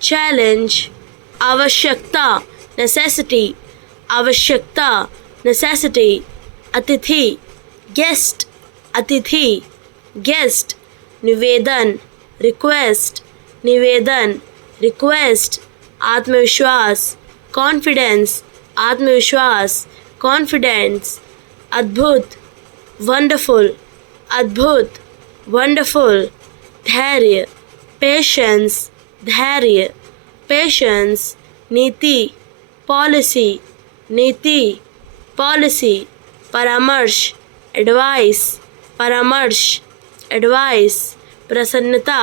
चैलेंज। आवश्यकता नेसेसिटी, आवश्यकता नेसेसिटी। अतिथि गेस्ट, अतिथि गेस्ट। निवेदन रिक्वेस्ट, निवेदन रिक्वेस्ट। आत्मविश्वास कॉन्फिडेंस, आत्मविश्वास कॉन्फिडेंस। अद्भुत वंडरफुल, अद्भुत वंडरफुल। धैर्य पेशेंस, धैर्य पेशेंस। नीति पॉलिसी, नीति पॉलिसी। परामर्श एडवाइस, परामर्श एडवाइस। प्रसन्नता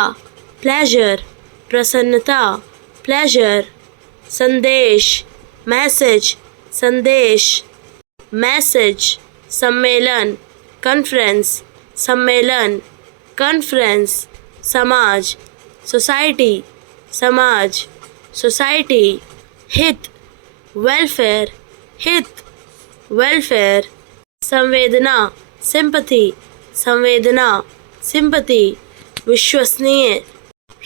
प्लेजर, प्रसन्नता प्लेजर। संदेश मैसेज, संदेश मैसेज। सम्मेलन कॉन्फ्रेंस, सम्मेलन कॉन्फ्रेंस। समाज सोसाइटी, समाज सोसाइटी। हित वेलफेयर, हित वेलफेयर। संवेदना सिंपैथी, संवेदना सिंपैथी। विश्वसनीय,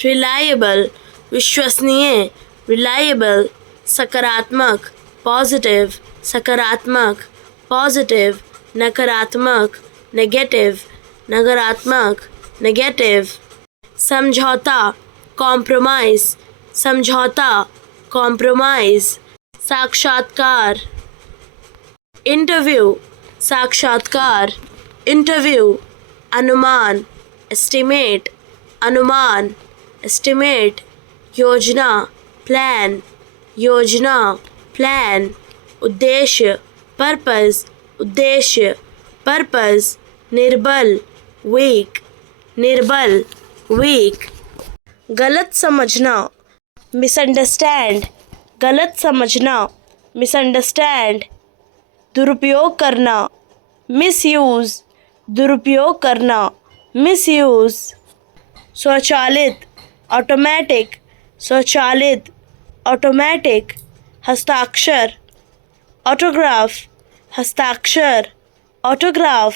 रिलायबल, विश्वसनीय, रिलायबल, सकारात्मक, पॉजिटिव, सकारात्मक, पॉजिटिव, नकारात्मक, नेगेटिव, नकारात्मक, नेगेटिव, समझौता, कॉम्प्रोमाइज, समझौता, कॉम्प्रोमाइज, साक्षात्कार, इंटरव्यू, साक्षात्कार, इंटरव्यू, अनुमान, एस्टिमेट, अनुमान, एस्टिमेट, योजना, प्लान, योजना, प्लान, उद्देश्य, पर्पस, उद्देश्य, पर्पस, निर्बल, वीक, निर्बल, वीक, गलत समझना, मिसअंडरस्टैंड, गलत समझना, मिसअंडरस्टैंड, दुरुपयोग करना, मिसयूज, दुरुपयोग करना, मिसयूज, स्वचालित, ऑटोमेटिक, स्वचालित, ऑटोमेटिक, हस्ताक्षर, ऑटोग्राफ, हस्ताक्षर, ऑटोग्राफ,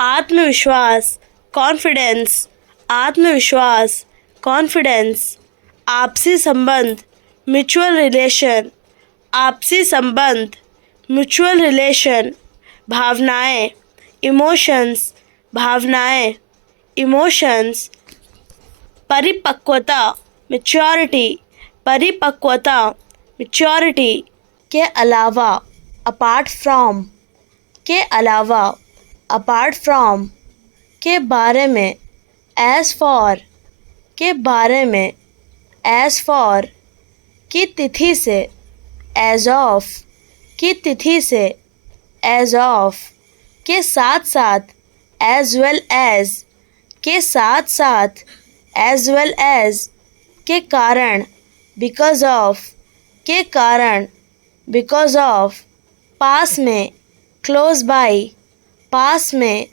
आत्मविश्वास, कॉन्फिडेंस, आत्मविश्वास, कॉन्फिडेंस, आपसी संबंध, म्यूचुअल रिलेशन, आपसी संबंध, म्यूचुअल रिलेशन, भावनाएं, इमोशंस, भावनाएं, इमोशंस, परिपक्वता, मैच्योरिटी, परिपक्वता, मैच्योरिटी, के अलावा, अपार्ट फ्रॉम, के अलावा, अपार्ट फ्रॉम, के बारे में, एज फॉर, के बारे में, एज फॉर, की तिथि से, एज ऑफ, की तिथि से, एज ऑफ, के साथ साथ, एज वेल एज, के साथ साथ, एज वेल एज, के कारण, बिकॉज ऑफ, के कारण, बिकॉज ऑफ, पास में, क्लोज बाय, पास में,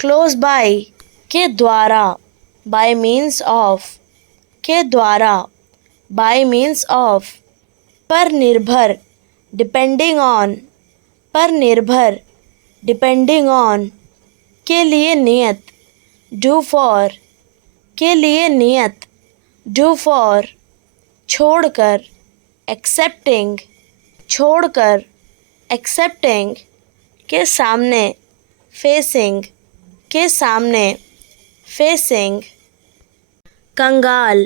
क्लोज बाय, के द्वारा, बाय मीन्स ऑफ, के द्वारा, बाय मीन्स ऑफ, पर निर्भर, डिपेंडिंग ऑन, पर निर्भर, डिपेंडिंग ऑन, के लिए नियत, डू फॉर, के लिए नियत, डू फॉर, छोड़कर, एक्सेप्टिंग, छोड़कर, एक्सेप्टिंग, के सामने, फेसिंग, के सामने, फेसिंग, कंगाल,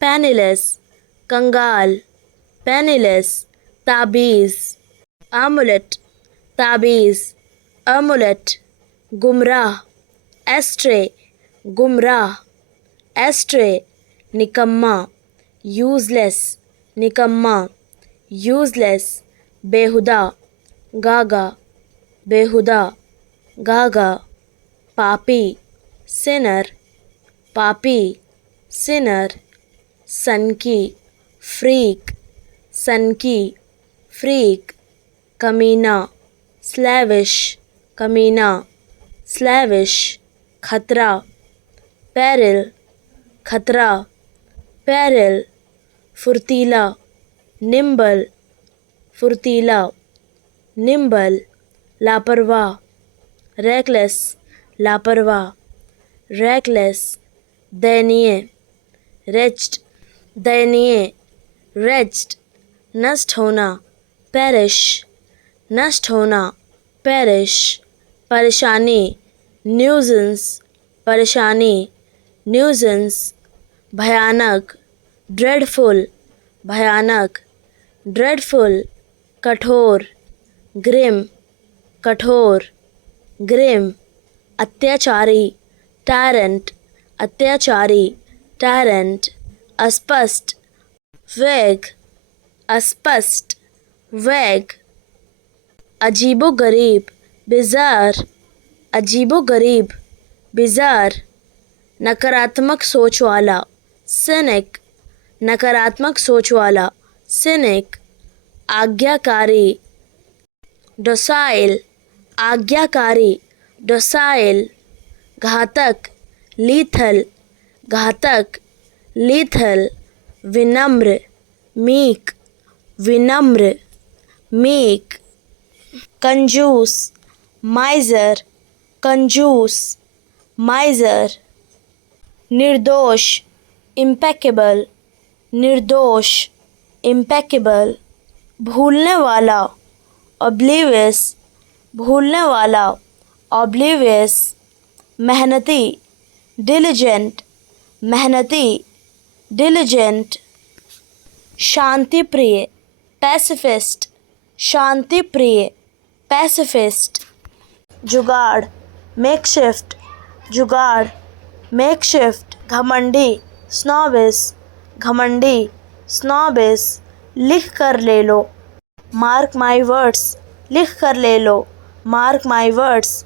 पेनिलेस, कंगाल, पेनिलेस, ताबीज़, आमुलेट, ताबीज़, आमुलेट, गुमराह, एस्ट्रे, गुमराह, एस्ट्रे, निकम्मा, यूज़लेस, निकम्मा, यूज़लेस, बेहुदा, गागा, बेहुदा, गागा, पापी, सिनर, पापी, सिनर, सनकी, फ्रीक, सनकी, फ्रीक, कमीना, स्लैविश, कमीना, स्लैविश, खतरा, पेरिल, खतरा, पेरिल, फुर्तीला, निम्बल, फुर्तीला, निम्बल, लापरवाह, रेकलेस, लापरवाह, रेकलेस, दयनीय, रेच्ड, दयनीय, रेच्ड, नष्ट होना, पेरिश, नष्ट होना, पेरिश, परेशानी, न्यूजेंस, परेशानी, न्यूजेंस, भयानक, ड्रेडफुल, भयानक, ड्रेडफुल, कठोर, ग्रिम, कठोर, ग्रिम, अत्याचारी, टायरेंट, अत्याचारी, टायरेंट, अस्पष्ट, वेग, अस्पष्ट, वेग, अजीबोगरीब, बिजार, अजीबोगरीब, बिजार, नकारात्मक सोच वाला, सिनिक, नकारात्मक सोच वाला, सिनिक, आज्ञाकारी, डोसाइल, आज्ञाकारी, डोसाइल, घातक, लीथल, घातक, लीथल, विनम्र, मीक, विनम्र, मीक, कंजूस, माइजर, कंजूस, माइजर, निर्दोष impeccable, निर्दोष impeccable, भूलने वाला oblivious, भूलने वाला oblivious, मेहनती diligent, मेहनती diligent, शांति प्रिय pacifist, शांति प्रिय pacifist, जुगाड़ makeshift, जुगाड़ makeshift, घमंडी snobbish, घमंडी snobbish, लिख कर ले लो mark my words, लिख कर ले लो mark my words,